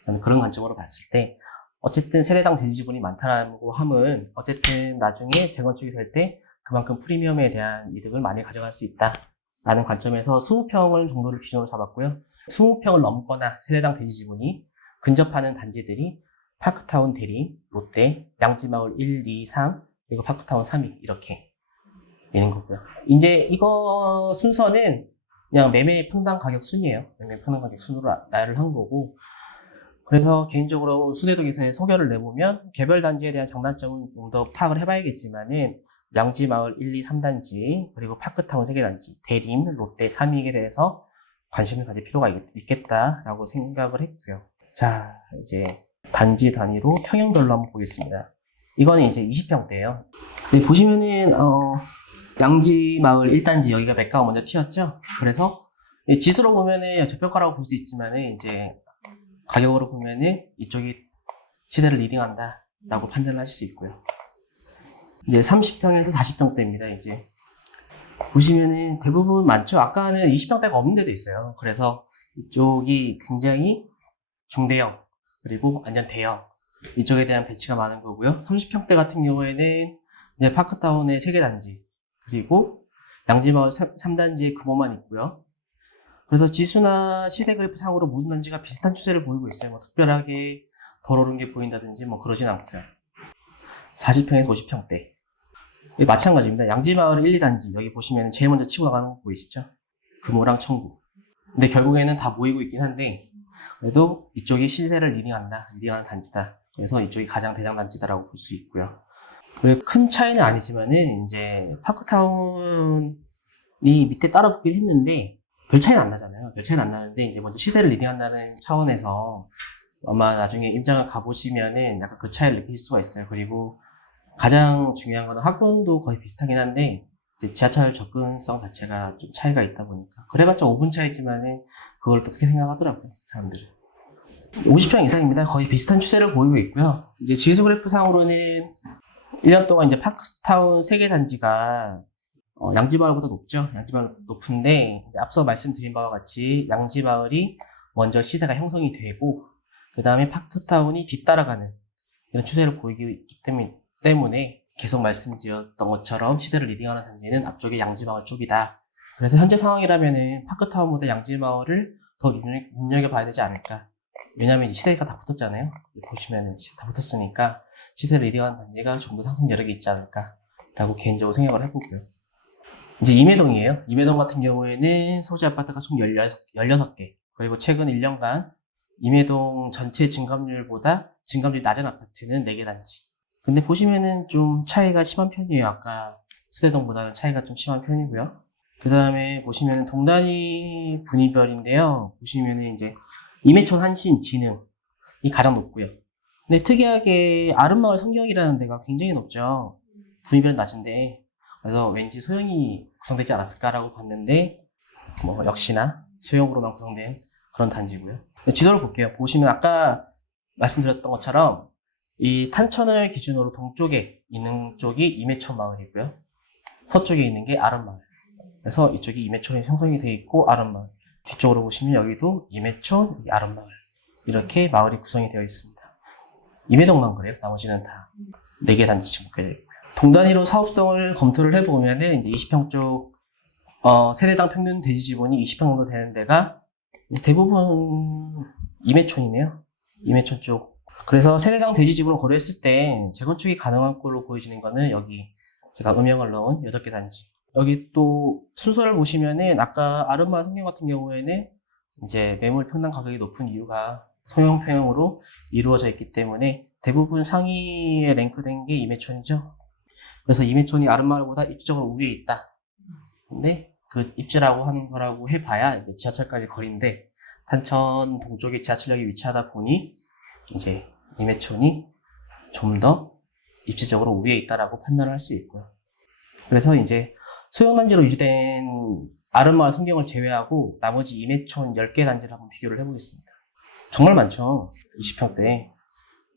저는 그런 관점으로 봤을 때 어쨌든 세대당 대지지분이 많다라고 함은 어쨌든 나중에 재건축이 될 때 그만큼 프리미엄에 대한 이득을 많이 가져갈 수 있다라는 관점에서 20평을 정도를 기준으로 잡았고요. 20평을 넘거나 세대당 대지지분이 근접하는 단지들이 파크타운 대리, 롯데, 양지마을 1, 2, 3, 그리고 파크타운 3위 이렇게 있는 거고요. 이제 이거 순서는 그냥 매매 평당 가격 순이에요. 매매 평당 가격 순으로 나열을 한 거고 그래서 개인적으로 순회동에서의 소개를 내보면 개별 단지에 대한 장단점은 좀 더 파악을 해봐야겠지만은 양지마을 1, 2, 3단지 그리고 파크타운 3개 단지 대림, 롯데, 3위에 대해서 관심을 가질 필요가 있겠다라고 생각을 했고요. 자 이제 단지 단위로 평형별로 한번 보겠습니다. 이거는 이제 20평대예요. 보시면은 양지마을 1단지 여기가 매가가 먼저 튀었죠. 그래서 지수로 보면은 저평가라고 볼 수 있지만은 이제 가격으로 보면은 이쪽이 시세를 리딩한다라고 판단을 하실 수 있고요. 이제 30평에서 40평대입니다. 이제 보시면은 대부분 많죠. 아까는 20평대가 없는 데도 있어요. 그래서 이쪽이 굉장히 중대형 그리고 완전 대형 이쪽에 대한 배치가 많은 거고요. 30평대 같은 경우에는 이제 파크타운의 3개 단지 그리고 양지마을 3단지의 규모만 있고요. 그래서 지수나 시세 그래프 상으로 모든 단지가 비슷한 추세를 보이고 있어요. 뭐 특별하게 덜 오른 게 보인다든지 뭐 그러진 않고요. 40평에서 50평대. 마찬가지입니다. 양지마을 1, 2단지 여기 보시면 제일 먼저 치고 나가는 거 보이시죠? 금호랑 청구. 근데 결국에는 다 모이고 있긴 한데 그래도 이쪽이 시세를 리딩하는 단지다. 그래서 이쪽이 가장 대장 단지다라고 볼 수 있고요. 그리고 큰 차이는 아니지만은 이제 파크타운이 밑에 따라붙긴 했는데 별 차이는 안 나잖아요. 별 차이는 안 나는데 이제 먼저 시세를 리딩한다는 차원에서 아마 나중에 임장을 가보시면은 약간 그 차이를 느낄 수가 있어요. 그리고 가장 중요한 거는 학군도 거의 비슷하긴 한데 이제 지하철 접근성 자체가 좀 차이가 있다 보니까 그래봤자 5분 차이지만은 그걸 또 그렇게 생각하더라고요. 사람들은. 50평 이상입니다. 거의 비슷한 추세를 보이고 있고요. 이제 지수 그래프 상으로는 1년 동안 이제 파크타운 3개 단지가 양지마을보다 높죠. 양지마을 높은데 이제 앞서 말씀드린 바와 같이 양지마을이 먼저 시세가 형성이 되고 그 다음에 파크타운이 뒤따라가는 이런 추세를 보이기 있기 때문에 계속 말씀드렸던 것처럼 시세를 리딩하는 단지는 앞쪽에 양지마을 쪽이다. 그래서 현재 상황이라면은 파크타운보다 양지마을을 더 눈여겨봐야 되지 않을까. 왜냐면 시세가 다 붙었잖아요. 보시면은 다 붙었으니까 시세를 리딩하는 단지가 좀 더 상승 여력이 있지 않을까라고 개인적으로 생각을 해보고요. 이제 임해동이에요. 임해동 같은 경우에는 소재 아파트가 총 16개. 그리고 최근 1년간 임해동 전체 증감률보다 증감률이 낮은 아파트는 4개 단지. 근데 보시면은 좀 차이가 심한 편이에요. 아까 수대동보다는 차이가 좀 심한 편이고요. 그 다음에 보시면은 동단위 분위별인데요. 보시면은 이제 임해촌 한신 진흥이 가장 높고요. 근데 특이하게 아름마을 성경이라는 데가 굉장히 높죠. 분위별은 낮은데 그래서 왠지 소형이 구성되지 않았을까라고 봤는데 뭐 역시나 소형으로만 구성된 그런 단지고요. 지도를 볼게요. 보시면 아까 말씀드렸던 것처럼 이 탄천을 기준으로 동쪽에 있는 쪽이 임해촌 마을이고요. 서쪽에 있는 게 아름마을. 그래서 이쪽이 임해촌이 형성이 되어 있고 아름마을. 뒤쪽으로 보시면 여기도 임해촌, 아름마을. 이렇게 마을이 구성이 되어 있습니다. 임해동만 그래요. 나머지는 다 4개 단지씩 묶여 있고요. 동단위로 사업성을 검토를 해보면은 이제 20평 쪽 세대당 평균 대지지분이 20평 정도 되는 데가 대부분 임해촌이네요. 임해촌 쪽. 그래서 세대당 대지지분을 고려했을 때 재건축이 가능한 걸로 보여지는 거는 여기 제가 음영을 넣은 8개 단지. 여기 또 순서를 보시면은 아까 아름마을 성경 같은 경우에는 이제 매물 평당 가격이 높은 이유가 소형평형으로 이루어져 있기 때문에 대부분 상위에 랭크된 게 임해촌이죠. 그래서 임해촌이 아름마을보다 입지적으로 우위에 있다 근데 그 입지라고 하는 거라고 해봐야 이제 지하철까지 거리인데 탄천 동쪽에 지하철역이 위치하다 보니 이제 임해촌이 좀 더 입지적으로 우위에 있다라고 판단을 할 수 있고요. 그래서 이제 소형단지로 유지된 아름마을 성경을 제외하고 나머지 임해촌 10개 단지를 한번 비교를 해보겠습니다. 정말 많죠. 20평대.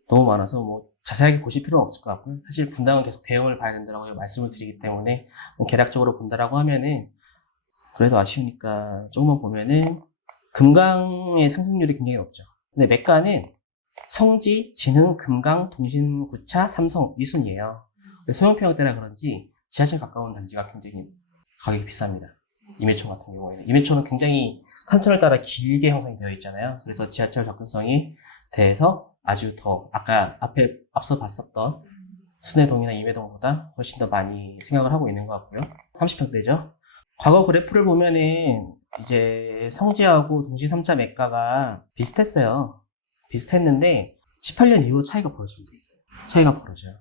너무 많아서 뭐 자세하게 보실 필요는 없을 것 같고요. 사실 분당은 계속 대응을 봐야 된다고 말씀을 드리기 때문에 개략적으로 본다라고 하면은 그래도 아쉬우니까 조금만 보면은 금강의 상승률이 굉장히 높죠. 근데 매가는 성지, 진흥, 금강, 동신구차, 삼성 이 순이에요. 소형평형대라 그런지 지하철 가까운 단지가 굉장히 가격이 비쌉니다. 임해촌 같은 경우에는. 임해촌은 굉장히 탄천을 따라 길게 형성이 되어 있잖아요. 그래서 지하철 접근성이 대해서 아주 더 아까 앞서 봤었던 순회동이나 임해동보다 훨씬 더 많이 생각을 하고 있는 것 같고요. 30평대죠. 과거 그래프를 보면은 이제 성지하고 동시 3차 매가가 비슷했어요. 비슷했는데 18년 이후로 차이가 벌어집니다. 차이가 벌어져요.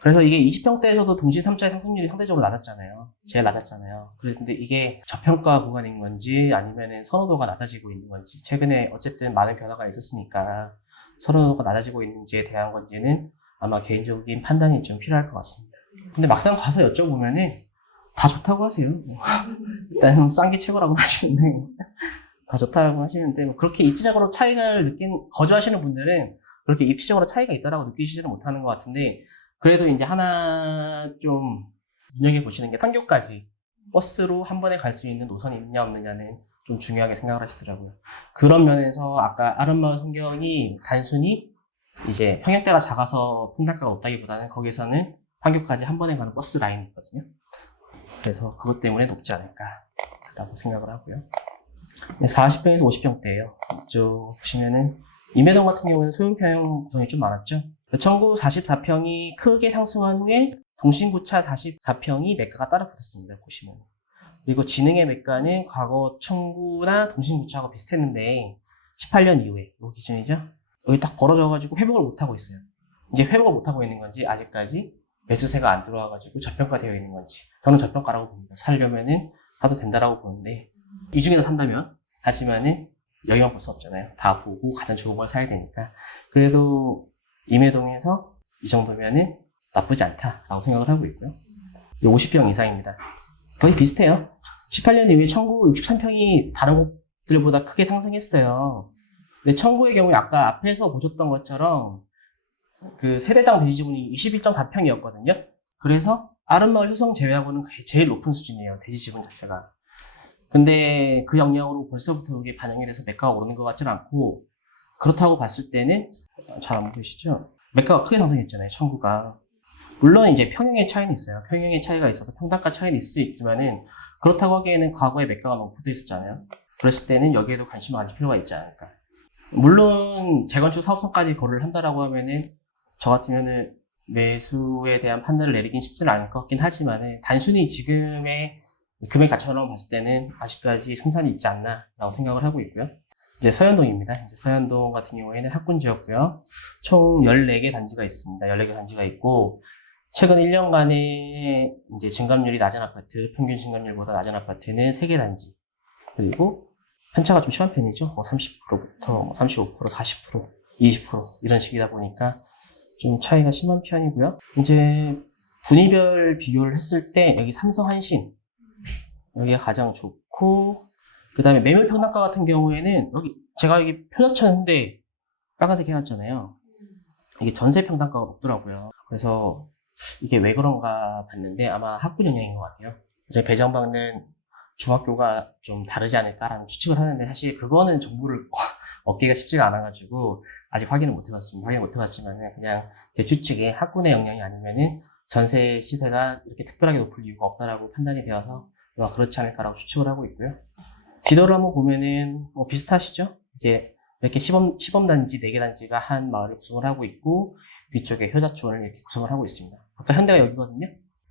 그래서 이게 20평대에서도 동시 3차의 상승률이 상대적으로 낮았잖아요. 제일 낮았잖아요. 그런데 이게 저평가 구간인 건지 아니면은 선호도가 낮아지고 있는 건지 최근에 어쨌든 많은 변화가 있었으니까 선호도가 낮아지고 있는지에 대한 건지는 아마 개인적인 판단이 좀 필요할 것 같습니다. 근데 막상 가서 여쭤보면은 다 좋다고 하세요. 일단 싼 게 최고라고 하시는데 다 좋다고 하시는데 뭐 그렇게 입지적으로 차이를 거주하시는 분들은 그렇게 입지적으로 차이가 있다라고 느끼시지는 못하는 것 같은데 그래도 이제 하나 좀 눈여겨보시는 게 판교까지 버스로 한 번에 갈 수 있는 노선이 있냐 없느냐는 좀 중요하게 생각을 하시더라고요. 그런 면에서 아까 아름마을 성경이 단순히 이제 평역대가 작아서 풍당가가 높다기보다는 거기서는 판교까지 한 번에 가는 버스 라인이 있거든요. 그래서 그것 때문에 높지 않을까라고 생각을 하고요. 40평에서 50평대예요. 이쪽 보시면은 임해동 같은 경우는 소형평형 구성이 좀 많았죠. 청구 44평이 크게 상승한 후에 동신구차 44평이 매가가 따라 붙었습니다. 보시면. 그리고 진흥의 매가는 과거 청구나 동신구차하고 비슷했는데 18년 이후에 이 기준이죠. 여기 딱 벌어져가지고 회복을 못하고 있어요. 이게 회복을 못하고 있는 건지 아직까지 매수세가 안 들어와가지고 저평가되어 있는 건지 저는 저평가라고 봅니다. 살려면은 사도 된다라고 보는데 이 중에서 산다면 하지만은 여기만 볼 수 없잖아요. 다 보고 가장 좋은 걸 사야 되니까 그래도 임해동에서 이 정도면은 나쁘지 않다라고 생각을 하고 있고요. 50평 이상입니다. 거의 비슷해요. 18년 이후에 청구 63평이 다른 곳들보다 크게 상승했어요. 근데 청구의 경우에 아까 앞에서 보셨던 것처럼 그 세대당 대지 지분이 21.4평이었거든요. 그래서 아름마을 효성 제외하고는 그게 제일 높은 수준이에요. 대지 지분 자체가. 근데 그 영향으로 벌써부터 이게 반영이 돼서 매가가 오르는 것 같지는 않고 그렇다고 봤을 때는 잘 안 보이시죠? 매가가 크게 상승했잖아요. 청구가. 물론 이제 평형의 차이는 있어요. 평형의 차이가 있어서 평당가 차이는 있을 수 있지만은 그렇다고 하기에는 과거에 매가가 너무 붙어 있었잖아요. 그랬을 때는 여기에도 관심을 가질 필요가 있지 않을까. 물론 재건축 사업성까지 거래를 한다라고 하면은 저 같으면은 매수에 대한 판단을 내리긴 쉽지는 않을 것 같긴 하지만은 단순히 지금의 금액 자체로 봤을 때는 아직까지 승산이 있지 않나라고 생각을 하고 있고요. 이제 서현동입니다. 이제 서현동 같은 경우에는 학군지였고요. 총 14개 단지가 있습니다. 14개 단지가 있고 최근 1년간의 이제 증감률이 낮은 아파트, 평균 증감률보다 낮은 아파트는 3개 단지. 그리고 편차가 좀 심한 편이죠. 30%부터 35%, 40%, 20% 이런 식이다 보니까 좀 차이가 심한 편이고요. 이제 분위별 비교를 했을 때 여기 삼성 한신 여기가 가장 좋고 그 다음에 매물 평당가 같은 경우에는 여기 제가 여기 표자쳤는데 빨간색 해놨잖아요. 이게 전세 평당가가 높더라고요. 그래서 이게 왜 그런가 봤는데 아마 학군 영향인 것 같아요. 이제 배정받는 중학교가 좀 다르지 않을까라는 추측을 하는데 사실 그거는 정보를 얻기가 쉽지가 않아가지고 아직 확인을 못 해봤습니다. 확인 못 해봤지만은 그냥 제 추측에 학군의 영향이 아니면은 전세 시세가 이렇게 특별하게 높을 이유가 없다라고 판단이 되어서 아마 그렇지 않을까라고 추측을 하고 있고요. 지도를 한번 보면은 뭐 비슷하시죠? 이제 이렇게 시범단지 4개 단지가 한 마을을 구성을 하고 있고 뒤쪽에 효자촌을 이렇게 구성을 하고 있습니다. 아까 현대가 여기거든요.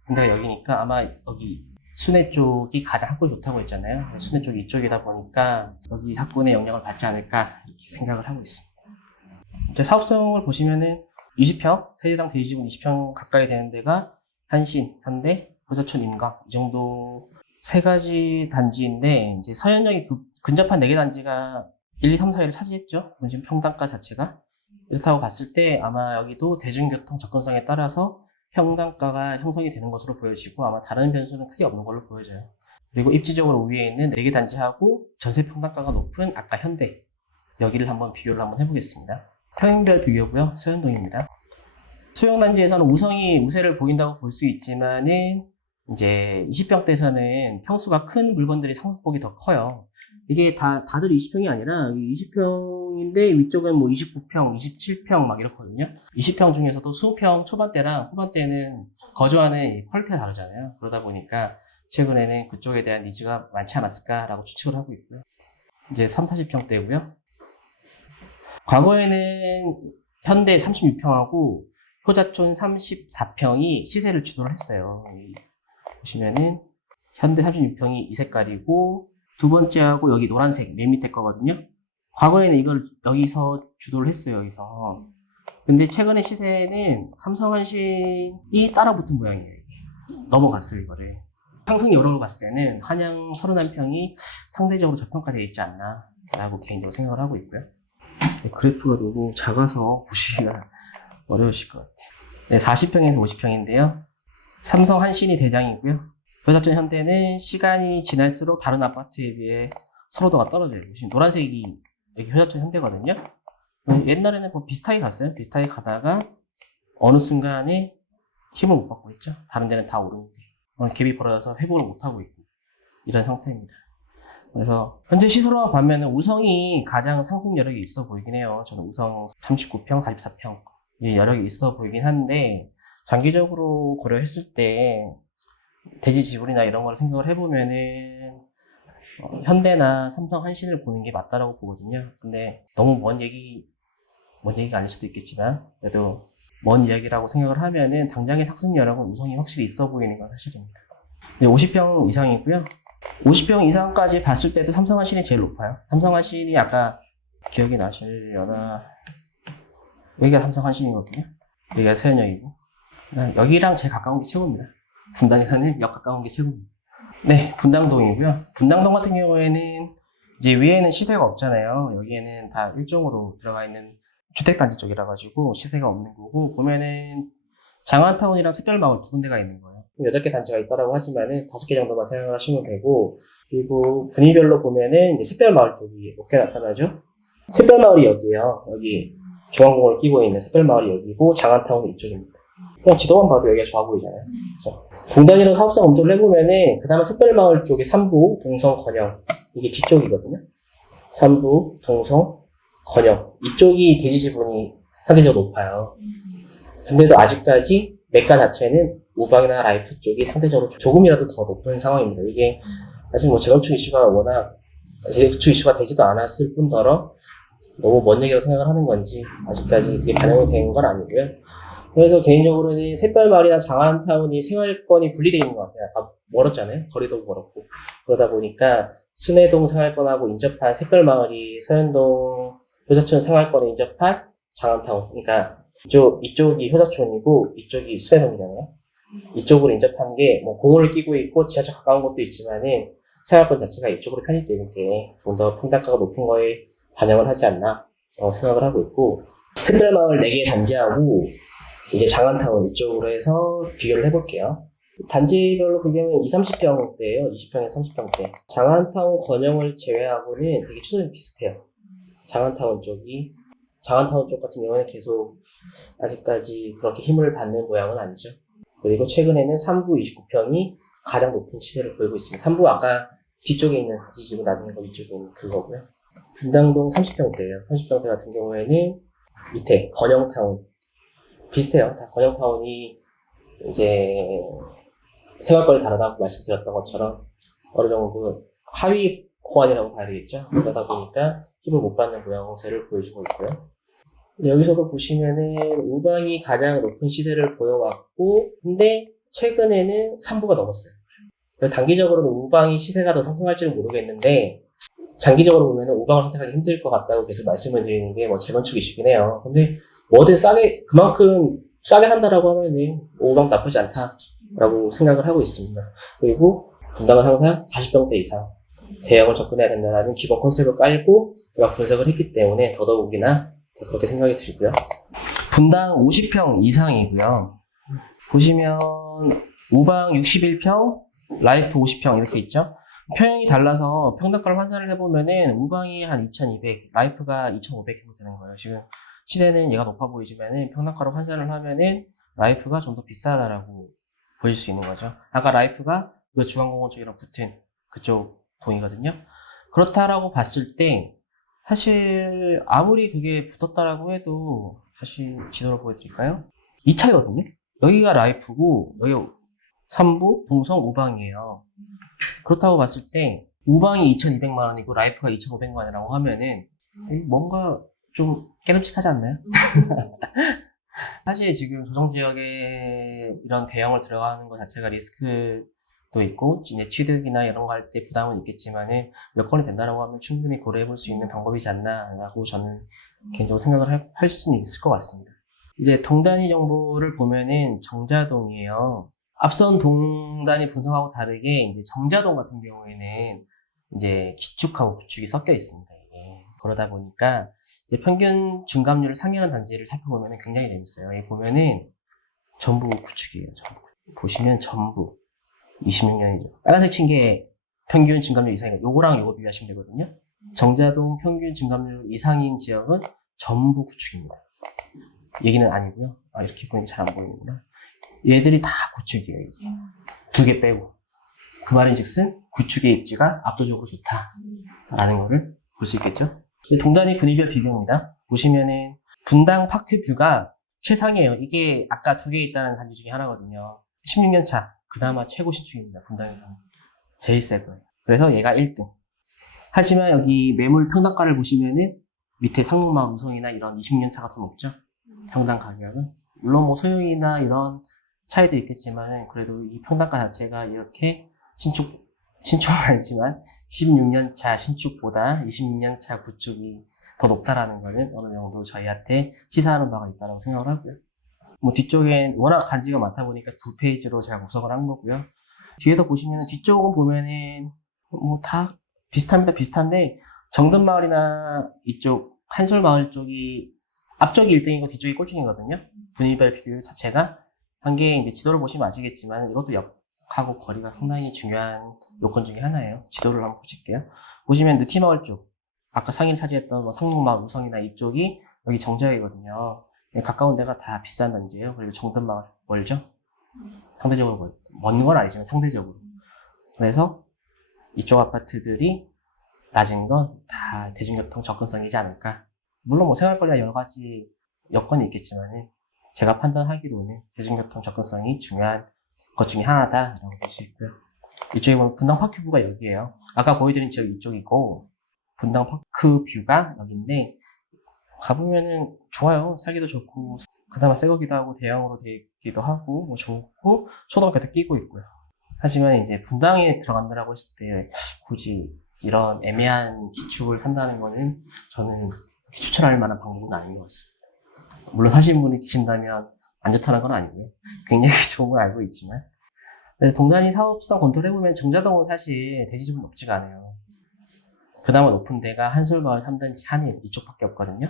현대가 여기니까 아마 여기 순회 쪽이 가장 학군이 좋다고 했잖아요. 순회 쪽이 이쪽이다 보니까 여기 학군의 영향을 받지 않을까 이렇게 생각을 하고 있습니다. 이제 사업성을 보시면은 20평, 세대당 대지분 20평 가까이 되는 데가 한신, 현대, 효자촌, 임강 이 정도 세 가지 단지인데, 이제 서현역이 근접한 4개 단지가 1, 2, 3, 4위를 차지했죠. 지금 평당가 자체가. 이렇다고 봤을 때 아마 여기도 대중교통 접근성에 따라서 평당가가 형성이 되는 것으로 보여지고 아마 다른 변수는 크게 없는 걸로 보여져요. 그리고 입지적으로 위에 있는 4개 단지하고 전세 평당가가 높은 아까 현대 여기를 한번 비교를 한번 해보겠습니다. 평행별 비교고요. 서현동입니다. 소형단지에서는 우성이 우세를 보인다고 볼 수 있지만은 이제 20평대에서는 평수가 큰 물건들이 상승폭이 더 커요. 이게 다들 20평이 아니라 20평인데 위쪽은 뭐 29평, 27평 막 이렇거든요. 20평 중에서도 20평 초반대랑 후반대는 거주하는 퀄리티가 다르잖아요. 그러다 보니까 최근에는 그쪽에 대한 니즈가 많지 않았을까라고 추측을 하고 있고요. 이제 3, 40평대고요. 과거에는 현대 36평하고 효자촌 34평이 시세를 주도를 했어요. 보시면은 현대 36평이 이 색깔이고 두 번째하고 여기 노란색 맨 밑에 거거든요. 과거에는 이걸 여기서 주도를 했어요. 여기서. 근데 최근에 시세는 삼성한신이 따라붙은 모양이에요. 넘어갔어요. 이거를. 상승 여론으로 봤을 때는 한양 31평이 상대적으로 저평가되어 있지 않나 라고 개인적으로 생각을 하고 있고요. 그래프가 너무 작아서 보시기가 어려우실 것 같아요. 네, 40평에서 50평인데요. 삼성 한신이 대장이고요. 효자촌 현대는 시간이 지날수록 다른 아파트에 비해 선호도가 떨어져요. 지금 노란색이 여기 효자촌 현대거든요. 옛날에는 뭐 비슷하게 갔어요. 비슷하게 가다가 어느 순간에 힘을 못 받고 있죠. 다른 데는 다 오르는데 갭이 벌어져서 회복을 못 하고 있고 이런 상태입니다. 그래서 현재 시세로만 보면은 우성이 가장 상승 여력이 있어 보이긴 해요. 저는 우성 39평, 44평 여력이 있어 보이긴 한데 장기적으로 고려했을 때 대지 지불이나 이런 걸 생각을 해보면은 현대나 삼성 한신을 보는 게 맞다라고 보거든요. 근데 너무 먼 얘기가 아닐 수도 있겠지만 그래도 먼 이야기라고 생각을 하면은 당장의 상승 여력은 우성이 확실히 있어 보이는 건 사실입니다. 50평 이상이고요. 50평 이상까지 봤을 때도 삼성한신이 제일 높아요. 삼성한신이 아까 기억이 나시려나 여기가 삼성한신이거든요. 여기가 서현역이고 여기랑 제일 가까운 게 최고입니다. 분당에서는 역 가까운 게 최고입니다. 네, 분당동이고요. 분당동 같은 경우에는 이제 위에는 시세가 없잖아요. 여기에는 다 일종으로 들어가 있는 주택단지 쪽이라 가지고 시세가 없는 거고 보면은 장안타운이랑 샛별마을 두 군데가 있는 거예요. 8개 단지가 있다라고 하지만은 5개 정도만 생각을 하시면 되고 그리고 분위별로 보면은 이제 샛별마을 쪽이 높게 나타나죠. 샛별마을이 여기에요. 여기 중앙공을 끼고 있는 샛별마을이 여기고 장안타운이 이쪽입니다. 그냥 지도만 봐도 여기가 좋아 보이잖아요. 그렇죠? 동단위로 사업성 검토를 해보면은 그 다음에 샛별마을 쪽에 삼부, 동성, 건영 이게 뒤쪽이거든요. 삼부, 동성, 건영 이쪽이 대지 지분이 상대적으로 높아요. 근데도 아직까지 매가 자체는 우방이나 라이프 쪽이 상대적으로 조금이라도 더 높은 상황입니다. 이게 아직 뭐 재건축 이슈가 워낙 재건축 이슈가 되지도 않았을 뿐더러 너무 먼 얘기라고 생각을 하는 건지 아직까지 그게 반영이 된 건 아니고요. 그래서 개인적으로는 샛별마을이나 장안타운이 생활권이 분리되어 있는 것 같아요. 다 멀었잖아요. 거리도 멀었고. 그러다 보니까 순회동 생활권하고 인접한 샛별마을이 서현동 효자촌 생활권에 인접한 장안타운. 그러니까 이쪽이 효자촌이고 이쪽이 순회동이잖아요. 이쪽으로 인접한 게 뭐 공원을 끼고 있고 지하철 가까운 것도 있지만은 생활권 자체가 이쪽으로 편입되는 게 좀 더 평당가가 높은 거에 반영을 하지 않나 생각을 하고 있고 샛별마을 4개 단지하고 이제 장안타운 이쪽으로 해서 비교를 해볼게요. 단지별로 비교하면 20, 30평대예요. 20평에서 30평대. 장안타운 건영을 제외하고는 되게 추세는 비슷해요. 장안타운 쪽 같은 경우는 계속 아직까지 그렇게 힘을 받는 모양은 아니죠. 그리고 최근에는 3부 29평이 가장 높은 시세를 보이고 있습니다. 3부 아까 뒤쪽에 있는 지지고 나중에 위쪽에 있는 그거고요. 분당동 30평대예요. 30평대 같은 경우에는 밑에 건영타운 비슷해요. 다 건영타운이 이제 생활권이 다르다고 말씀드렸던 것처럼 어느 정도 하위 호환이라고 봐야 되겠죠. 그러다 보니까 힘을 못 받는 모양새를 보여주고 있고요. 여기서도 보시면은 우방이 가장 높은 시세를 보여왔고 근데 최근에는 3부가 넘었어요. 그래서 단기적으로는 우방이 시세가 더 상승할지는 모르겠는데 장기적으로 보면은 우방을 선택하기 힘들 것 같다고 계속 말씀을 드리는 게 뭐 재건축 이슈긴 해요. 근데 뭐든 그만큼 싸게 한다라고 하면은 우방 나쁘지 않다라고 생각을 하고 있습니다. 그리고 분당은 항상 40평대 이상 대형을 접근해야 된다는 기본 컨셉을 깔고 제가 분석을 했기 때문에 더더욱이나 더 그렇게 생각이 들고요. 분당 50평 이상이고요. 보시면 우방 61평, 라이프 50평 이렇게 있죠. 평형이 달라서 평당가를 환산을 해보면은 우방이 한 2200, 라이프가 2500 정도 되는 거예요. 지금 시세는 얘가 높아 보이지만은 평당가로 환산을 하면은 라이프가 좀 더 비싸다라고 보일 수 있는 거죠. 아까 라이프가 그 중앙공원 쪽이랑 붙은 그쪽 동이거든요. 그렇다라고 봤을 때 사실 아무리 그게 붙었다라고 해도 사실 지도를 보여드릴까요? 이 차이거든요. 여기가 라이프고 여기 3부 동성 우방이에요. 그렇다고 봤을 때 우방이 2,200만 원이고 라이프가 2,500만 원이라고 하면은 뭔가 좀 깨름칙하지 않나요? 사실 지금 조정지역에 이런 대형을 들어가는 것 자체가 리스크도 있고 이제 취득이나 이런 거 할 때 부담은 있겠지만은 여건이 된다라고 하면 충분히 고려해 볼 수 있는 방법이지 않나라고 저는 개인적으로 생각을 할 수는 있을 것 같습니다. 이제 동단위 정보를 보면은 정자동이에요. 앞선 동단위 분석하고 다르게 이제 정자동 같은 경우에는 이제 기축하고 구축이 섞여 있습니다. 이게. 그러다 보니까 이제 평균 증감률을 상회하는 단지를 살펴보면 굉장히 재밌어요. 여기 보면은 전부 구축이에요. 전부. 보시면 전부 26년이죠. 빨간색 친 게 평균 증감률 이상이고 요거랑 요거 비교하시면 되거든요. 정자동 평균 증감률 이상인 지역은 전부 구축입니다. 얘기는 아니고요. 아, 이렇게 보니까 잘 안 보이는구나. 얘들이 다 구축이에요, 이게. 두 개 빼고. 그 말인 즉슨 구축의 입지가 압도적으로 좋다라는 거를 볼 수 있겠죠. 동단위 분위별 비교입니다. 보시면은 분당 파크뷰가 최상이에요. 이게 아까 두 개 있다는 단지 중에 하나거든요. 16년 차. 그나마 최고 신축입니다. 분당에서. 제일 세 거예요. 그래서 얘가 1등. 하지만 여기 매물 평당가를 보시면은 밑에 상록마을 우성이나 이런 20년 차가 더 높죠. 평당 가격은. 물론 뭐 소형이나 이런 차이도 있겠지만 그래도 이 평당가 자체가 이렇게 신축은 아니지만 16년 차 신축보다 26년 차 구축이 더 높다라는 거는 어느 정도 저희한테 시사하는 바가 있다고 생각을 하고요. 뭐 뒤쪽엔 워낙 단지가 많다 보니까 두 페이지로 제가 구성을 한 거고요. 뒤에도 보시면 뒤쪽은 보면은 뭐 다 비슷합니다. 비슷한데 정든마을이나 이쪽 한솔마을 쪽이 앞쪽이 1등이고 뒤쪽이 꼴등이거든요. 분위별 비교 자체가 한 게 이제 지도를 보시면 아시겠지만 이것도 역하고 거리가 상당히 중요한 요건 중에 하나예요. 지도를 한번 보실게요. 보시면 느티마을 쪽 아까 상위를 차지했던 뭐 상록마을 우성이나 이쪽이 여기 정자역이거든요. 가까운 데가 다 비싼 단지예요. 그리고 정든마을 멀죠? 상대적으로 먼 건 아니지만 상대적으로. 그래서 이쪽 아파트들이 낮은 건 다 대중교통 접근성이지 않을까. 물론 뭐 생활거리나 여러 가지 여건이 있겠지만 제가 판단하기로는 대중교통 접근성이 중요한 것 중에 하나다라고 볼 수 있고요. 이쪽에 보면 분당 파크뷰가 여기에요. 아까 보여드린 지역 이쪽이고 분당 파크뷰가 여기인데 가보면은 좋아요. 살기도 좋고 그나마 새 거기도 하고 대형으로 되기도 하고 뭐 좋고 초등학교도 끼고 있고요. 하지만 이제 분당에 들어간다라고 했을 때 굳이 이런 애매한 기축을 한다는 거는 저는 추천할 만한 방법은 아닌 것 같습니다. 물론 하신 분이 계신다면 안 좋다는 건 아니고요. 굉장히 좋은 걸 알고 있지만. 그래서 동단위 사업성 검토를 해보면 정자동은 사실 대지집은 높지가 않아요. 그나마 높은 데가 한솔마을 3단지 한일 이쪽밖에 없거든요.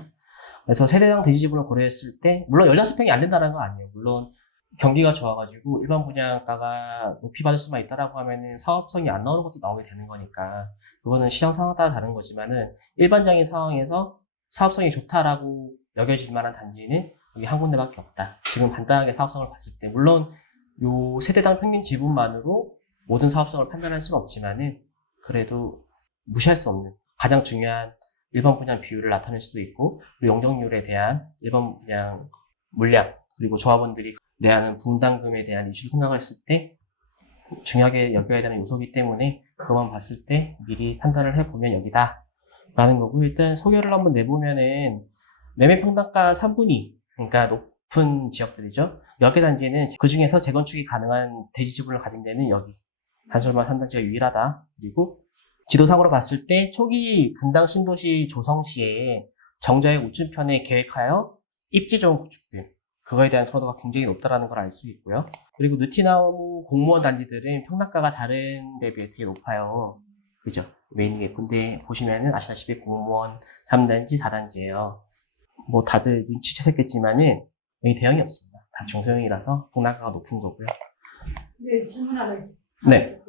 그래서 세대당 대지집으로 고려했을 때 물론 15평이 안 된다는 건 아니에요. 물론 경기가 좋아가지고 일반 분양가가 높이 받을 수만 있다라고 하면은 사업성이 안 나오는 것도 나오게 되는 거니까 그거는 시장 상황 따라 다른 거지만은 일반적인 상황에서 사업성이 좋다라고 여겨질 만한 단지는 여기 한 군데밖에 없다. 지금 간단하게 사업성을 봤을 때 물론 요 세대당 평균 지분만으로 모든 사업성을 판단할 수는 없지만은 그래도 무시할 수 없는 가장 중요한 일반 분양 비율을 나타낼 수도 있고 그리고 용적률에 대한 일반 분양 물량 그리고 조합원들이 내하는 분담금에 대한 이슈를 생각을 했을 때 중요하게 여겨야 되는 요소이기 때문에 그것만 봤을 때 미리 판단을 해보면 여기다 라는 거고 일단 소개를 한번 내보면은 매매 평당가 3분위 그러니까 높은 지역들이죠. 10개 단지는 그 중에서 재건축이 가능한 대지 지분을 가진 데는 여기 한솔마을 3단지가 유일하다. 그리고 지도상으로 봤을 때 초기 분당 신도시 조성 시에 정자역 우측편에 계획하여 입지 좋은 구축들 그거에 대한 선호도가 굉장히 높다라는 걸 알 수 있고요. 그리고 느티나무 공무원 단지들은 평당가가 다른 데 비해 되게 높아요. 그죠? 메인 예쁜데 보시면은 아시다시피 공무원 3단지, 4단지예요. 뭐 다들 눈치채셨겠지만은 여기 대형이 없습니다. 다 중소형이라서 평당가가 높은 거고요. 네, 질문 하나 있습니다. 네.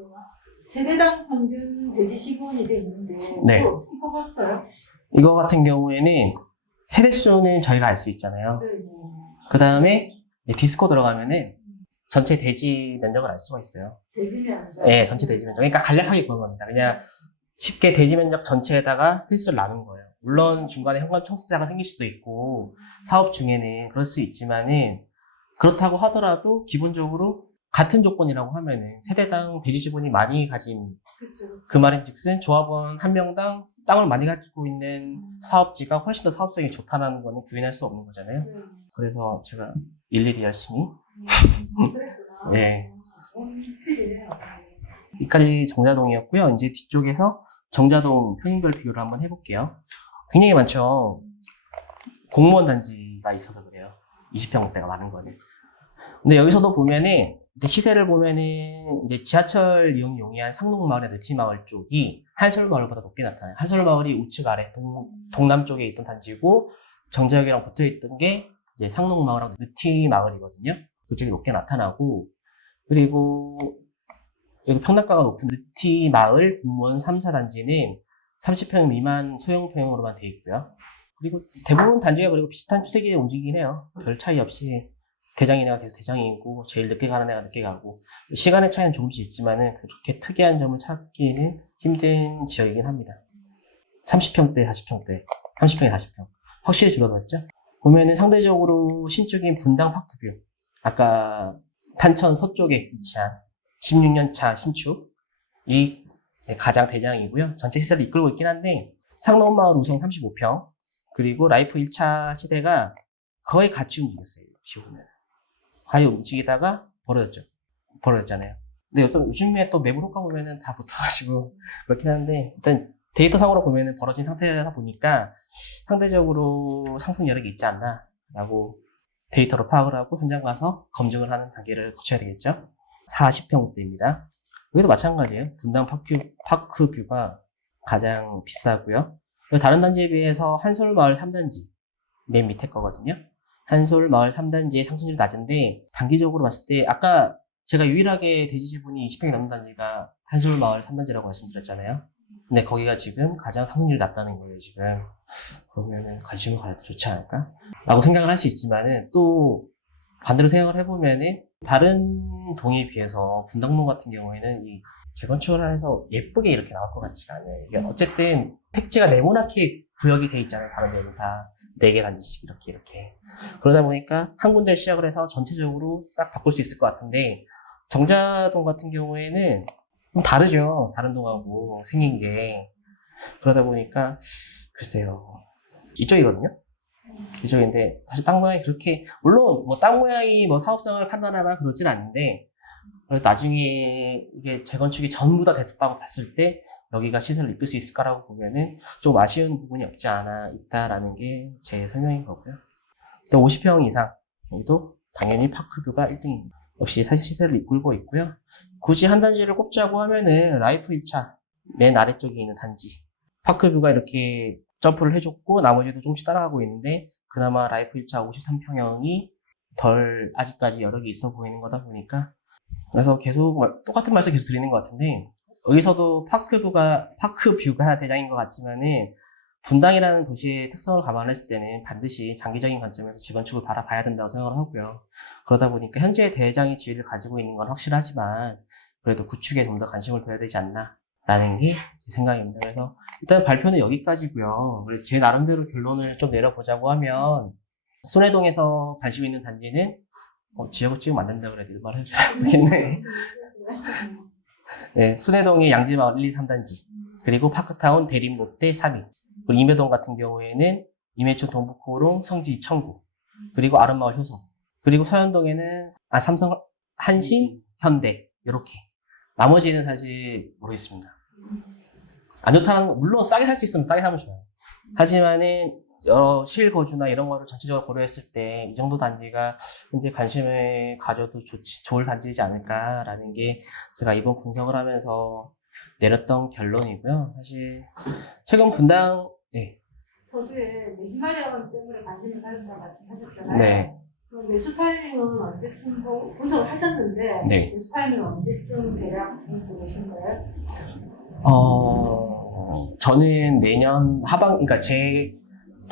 세대당 평균 대지 시군이 돼 있는데 네. 이거 봤어요? 이거 같은 경우에는 세대 수준은 저희가 알 수 있잖아요. 네. 그 다음에 디스코 들어가면은 전체 대지 면적을 알 수가 있어요. 대지 면적. 네, 전체 대지 면적. 그러니까 간략하게 그런 겁니다. 그냥 쉽게 대지 면적 전체에다가 세수를 나눈 거예요. 물론 중간에 현관 청수자가 생길 수도 있고 사업 중에는 그럴 수 있지만은 그렇다고 하더라도 기본적으로 같은 조건이라고 하면은 세대당 대지 지분이 많이 가진 그쵸. 그 말인즉슨 조합원 한 명당 땅을 많이 가지고 있는 사업지가 훨씬 더 사업성이 좋다는 거는 부인할 수 없는 거잖아요. 네. 그래서 제가 일일이 열심히 그랬구나. 네. 좋은 팁이네요. 여기까지 정자동이었고요. 이제 뒤쪽에서 정자동 평형별 비교를 한번 해볼게요. 굉장히 많죠. 공무원 단지가 있어서 그래요. 20평대가 많은 거는. 근데 여기서도 보면은 이제 시세를 보면은 이제 지하철 이용이 용이한 상록마을의 느티마을 쪽이 한솔마을보다 높게 나타나요. 한솔마을이 우측 아래 동남쪽에 있던 단지고 정자역이랑 붙어있던 게 이제 상록마을하고 느티마을이거든요. 그쪽이 높게 나타나고 그리고 여기 평당가가 높은 느티마을 공무원 3, 4단지는 30평 미만 소형평으로만 되어 있고요. 그리고 대부분 단지가 그리고 비슷한 추세기에 움직이긴 해요. 별 차이 없이 대장인 애가 계속 대장이고 제일 늦게 가는 애가 늦게 가고 시간의 차이는 조금씩 있지만은 그렇게 특이한 점을 찾기는 힘든 지역이긴 합니다. 30평대, 40평대, 30평에 40평 확실히 줄어들었죠. 보면은 상대적으로 신축인 분당 파크뷰 아까 탄천 서쪽에 위치한 16년차 신축이 가장 대장이고요. 전체 시세를 이끌고 있긴 한데 상록마을 우성 35평 그리고 라이프 1차 시대가 거의 같이 움직였어요. 보면 하이 움직이다가 벌어졌잖아요. 근데 요즘에 또 매물 호가 보면은 다 붙어가지고 그렇긴 한데 일단 데이터상으로 보면은 벌어진 상태다 보니까 상대적으로 상승 여력이 있지 않나라고 데이터로 파악을 하고 현장 가서 검증을 하는 단계를 거쳐야 되겠죠. 40평대입니다. 여기도 마찬가지예요. 분당 파크뷰가 가장 비싸고요. 다른 단지에 비해서 한솔마을 3단지 맨 밑에 거거든요. 한솔마을 3단지의 상승률이 낮은데 단기적으로 봤을 때 아까 제가 유일하게 대지 지분이 20평이 넘는 단지가 한솔마을 3단지라고 말씀드렸잖아요. 근데 거기가 지금 가장 상승률이 낮다는 거예요, 지금. 그러면은 관심을 가져도 좋지 않을까? 라고 생각을 할 수 있지만은 또 반대로 생각을 해보면은 다른 동에 비해서 분당동 같은 경우에는 이 재건축을 해서 예쁘게 이렇게 나올 것 같지가 않아요. 이게 어쨌든 택지가 네모나게 구역이 돼 있잖아요. 다른 데는 다 4개 단지씩 이렇게. 그러다 보니까 한 군데를 시작을 해서 전체적으로 싹 바꿀 수 있을 것 같은데 정자동 같은 경우에는 좀 다르죠. 다른 동하고 생긴 게. 그러다 보니까 글쎄요. 이쪽이거든요. 이쪽인데 사실 땅 모양이 그렇게 물론 뭐 땅 모양이 뭐 사업성을 판단하거나 그러진 않는데 나중에 이게 재건축이 전부 다 됐다고 봤을 때 여기가 시세를 이끌 수 있을까라고 보면은 좀 아쉬운 부분이 없지 않아 있다라는 게 제 설명인 거고요. 또 50평 이상 여기도 당연히 파크뷰가 1등입니다. 역시 사실 시세를 이끌고 있고요. 굳이 한 단지를 꼽자고 하면은 라이프 1차 맨 아래쪽에 있는 단지 파크뷰가 이렇게 점프를 해줬고 나머지도 조금씩 따라가고 있는데 그나마 라이프 1차 53평형이 덜 아직까지 여력이 있어 보이는 거다 보니까 그래서 계속 똑같은 말씀 계속 드리는 것 같은데 여기서도 파크뷰가 대장인 것 같지만은 분당이라는 도시의 특성을 감안했을 때는 반드시 장기적인 관점에서 재건축을 바라봐야 된다고 생각을 하고요. 그러다 보니까 현재 대장의 지위를 가지고 있는 건 확실하지만 그래도 구축에 좀 더 관심을 둬야 되지 않나라는 게 제 생각입니다. 그래서 일단 발표는 여기까지고요. 그래서 제 나름대로 결론을 좀 내려보자고 하면 순회동에서 관심 있는 단지는 지역을 지금 만든다 그래도 이 말을 해줘야 모르겠네. 네, 순회동의 양지마을 1, 2, 3단지 그리고 파크타운 대림롯데 3위 그리고 임해동 같은 경우에는 임해촌 동북호롱 성지 청구 그리고 아름마을 효성 그리고 서현동에는 삼성 한신 현대 이렇게 나머지는 사실 모르겠습니다. 안 좋다는 거 물론 싸게 살 수 있으면 싸게 사면 좋아요. 하지만은 여러 실거주나 이런 거를 전체적으로 고려했을 때 이 정도 단지가 현재 관심을 가져도 좋을 단지이지 않을까라는 게 제가 이번 분석을 하면서 내렸던 결론이고요. 사실 최근 분당 네. 서두에 매수 마련 때문에 관심을 가졌다고 말씀하셨잖아요. 네. 그럼 매수 타이밍은 언제쯤 분석을 하셨는데 네. 매수 타이밍은 언제쯤 대략 보고 계신 거예요? 저는 내년 그러니까 제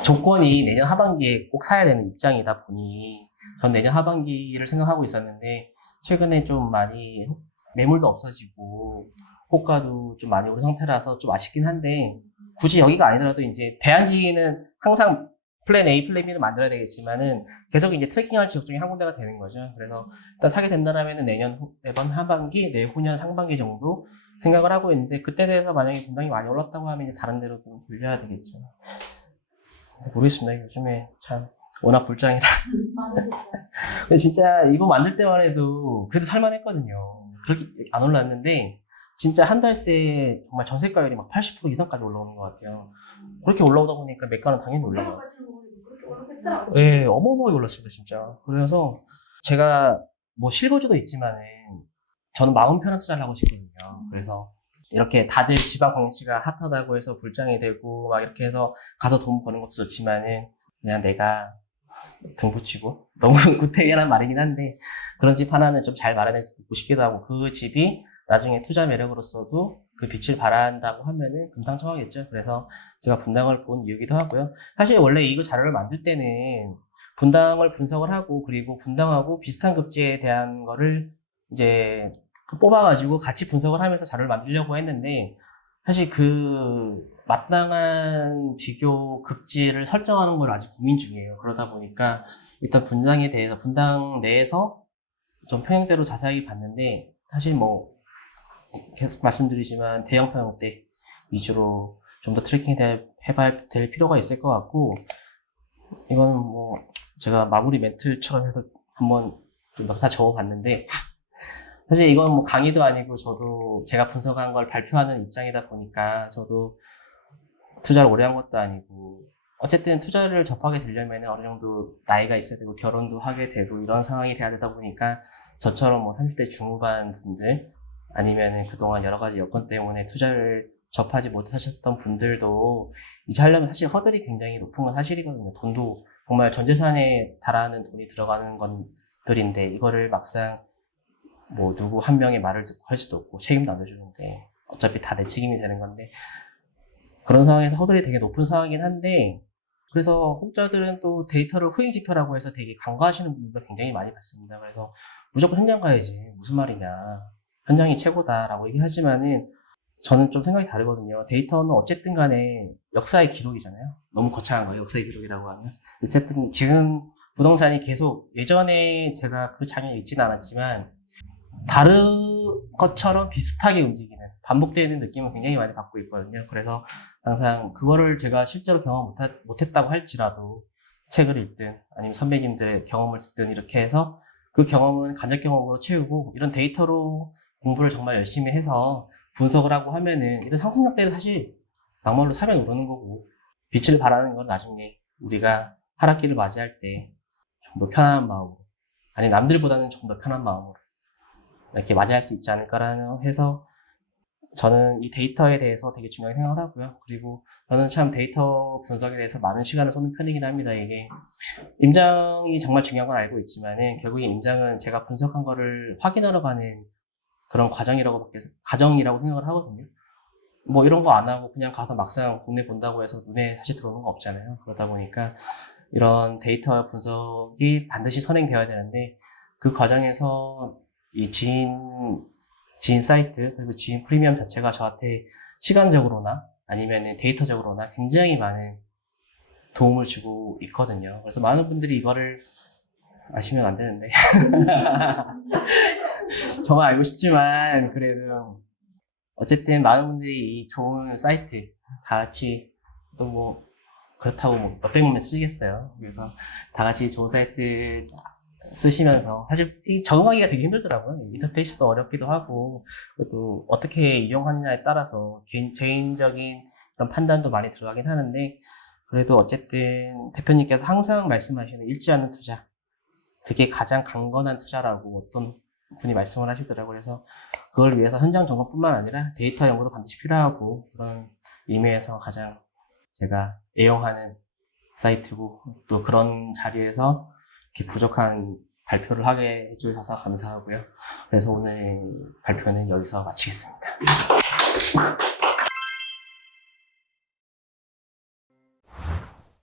조건이 내년 하반기에 꼭 사야 되는 입장이다 보니 전 내년 하반기를 생각하고 있었는데 최근에 좀 많이 매물도 없어지고 호가도 좀 많이 오른 상태라서 좀 아쉽긴 한데 굳이 여기가 아니더라도 이제 대안지는 항상 플랜 A, 플랜 B는 만들어야 되겠지만은 계속 이제 트래킹할 지역 중에 한 군데가 되는 거죠. 그래서 일단 사게 된다면은 내년 하반기, 내후년 상반기 정도 생각을 하고 있는데 그때 대해서 만약에 분당이 많이 올랐다고 하면 이제 다른 데로 좀 돌려야 되겠죠. 모르겠습니다. 요즘에 참 워낙 불장이라. 근데 진짜 이거 만들 때만 해도 그래도 살만했거든요. 그렇게 안 올랐는데 진짜 한 달 새 정말 전세가율이 막 80% 이상까지 올라오는 것 같아요. 그렇게 올라오다 보니까 매가는 당연히 올라가요. 그렇게 오르겠죠? 네, 어마어마하게 올랐습니다, 진짜. 그래서 제가 뭐 실거주도 있지만은 저는 마음 편한 투자를 하고 싶거든요. 그래서 이렇게 다들 지방 광역시가 핫하다고 해서 불장이 되고 막 이렇게 해서 가서 돈 버는 것도 좋지만은 그냥 내가 등 붙이고 너무 구태연한 말이긴 한데 그런 집 하나는 좀 잘 마련해보고 싶기도 하고 그 집이 나중에 투자 매력으로서도 그 빛을 발한다고 하면은 금상첨화겠죠. 그래서 제가 분당을 본 이유기도 하고요. 사실 원래 이거 자료를 만들 때는 분당을 분석을 하고 그리고 분당하고 비슷한 급지에 대한 거를 이제 뽑아가지고 같이 분석을 하면서 자료를 만들려고 했는데 사실 그 마땅한 비교 급지를 설정하는 걸 아직 고민 중이에요. 그러다 보니까 일단 분당에 대해서 분당 내에서 좀 평형대로 자세하게 봤는데 사실 뭐 계속 말씀드리지만 대형 평형대 위주로 좀 더 트래킹 해봐야 될 필요가 있을 것 같고 이거는 뭐 제가 마무리 멘트처럼 해서 한번 좀 다 적어봤는데 사실 이건 뭐 강의도 아니고 저도 제가 분석한 걸 발표하는 입장이다 보니까 저도 투자를 오래 한 것도 아니고 어쨌든 투자를 접하게 되려면 어느 정도 나이가 있어야 되고 결혼도 하게 되고 이런 상황이 돼야 되다 보니까 저처럼 뭐 30대 중후반 분들 아니면은 그동안 여러 가지 여건 때문에 투자를 접하지 못하셨던 분들도 이제 하려면 사실 허들이 굉장히 높은 건 사실이거든요. 돈도 정말 전 재산에 달하는 돈이 들어가는 것들인데 이거를 막상 뭐 누구 한 명의 말을 듣고 할 수도 없고 책임도 안 져주는데 어차피 다 내 책임이 되는 건데 그런 상황에서 허들이 되게 높은 상황이긴 한데 그래서 혹자들은 또 데이터를 후행 지표라고 해서 되게 간과하시는 분들도 굉장히 많이 봤습니다. 그래서 무조건 현장 가야지 무슨 말이냐 현장이 최고다라고 얘기하지만은 저는 좀 생각이 다르거든요. 데이터는 어쨌든 간에 역사의 기록이잖아요. 너무 거창한 거예요. 역사의 기록이라고 하면. 어쨌든 지금 부동산이 계속 예전에 제가 그 장에 있지는 않았지만 다른 것처럼 비슷하게 움직이는 반복되는 느낌을 굉장히 많이 받고 있거든요. 그래서 항상 그거를 제가 실제로 경험 못했다고 할지라도 책을 읽든 아니면 선배님들의 경험을 듣든 이렇게 해서 그 경험은 간접 경험으로 채우고 이런 데이터로 공부를 정말 열심히 해서 분석을 하고 하면은 이런 상승력대는 사실 막말로 사면 오르는 거고 빛을 발하는 건 나중에 우리가 하락기를 맞이할 때 좀 더 편안한 마음으로 아니 남들보다는 좀 더 편한 마음으로 이렇게 맞이할 수 있지 않을까라는 해서 저는 이 데이터에 대해서 되게 중요하게 생각을 하고요. 그리고 저는 참 데이터 분석에 대해서 많은 시간을 쏟는 편이긴 합니다. 이게 임장이 정말 중요한 건 알고 있지만은 결국에 임장은 제가 분석한 거를 확인하러 가는 그런 과정이라고 생각을 하거든요. 뭐 이런 거 안 하고 그냥 가서 막상 국내 본다고 해서 눈에 다시 들어오는 거 없잖아요. 그러다 보니까 이런 데이터 분석이 반드시 선행되어야 되는데 그 과정에서 이 지인 사이트, 그리고 지인 프리미엄 자체가 저한테 시간적으로나 아니면 데이터적으로나 굉장히 많은 도움을 주고 있거든요. 그래서 많은 분들이 이거를 아시면 안 되는데. 정말 알고 싶지만, 그래도, 어쨌든 많은 분들이 이 좋은 사이트 다 같이 또 뭐, 그렇다고 뭐 몇백만 원 쓰시겠어요. 그래서 다 같이 좋은 사이트 쓰시면서 사실 이 적응하기가 되게 힘들더라고요. 인터페이스도 어렵기도 하고 또 어떻게 이용하느냐에 따라서 개인적인 그런 판단도 많이 들어가긴 하는데 그래도 어쨌든 대표님께서 항상 말씀하시는 잃지 않는 투자. 그게 가장 강건한 투자라고 어떤 분이 말씀을 하시더라고요. 그래서 그걸 위해서 현장 점검뿐만 아니라 데이터 연구도 반드시 필요하고 그런 의미에서 가장 제가 애용하는 사이트고 또 그런 자리에서 이렇게 부족한 발표를 하게 해주셔서 감사하고요. 그래서 오늘 발표는 여기서 마치겠습니다.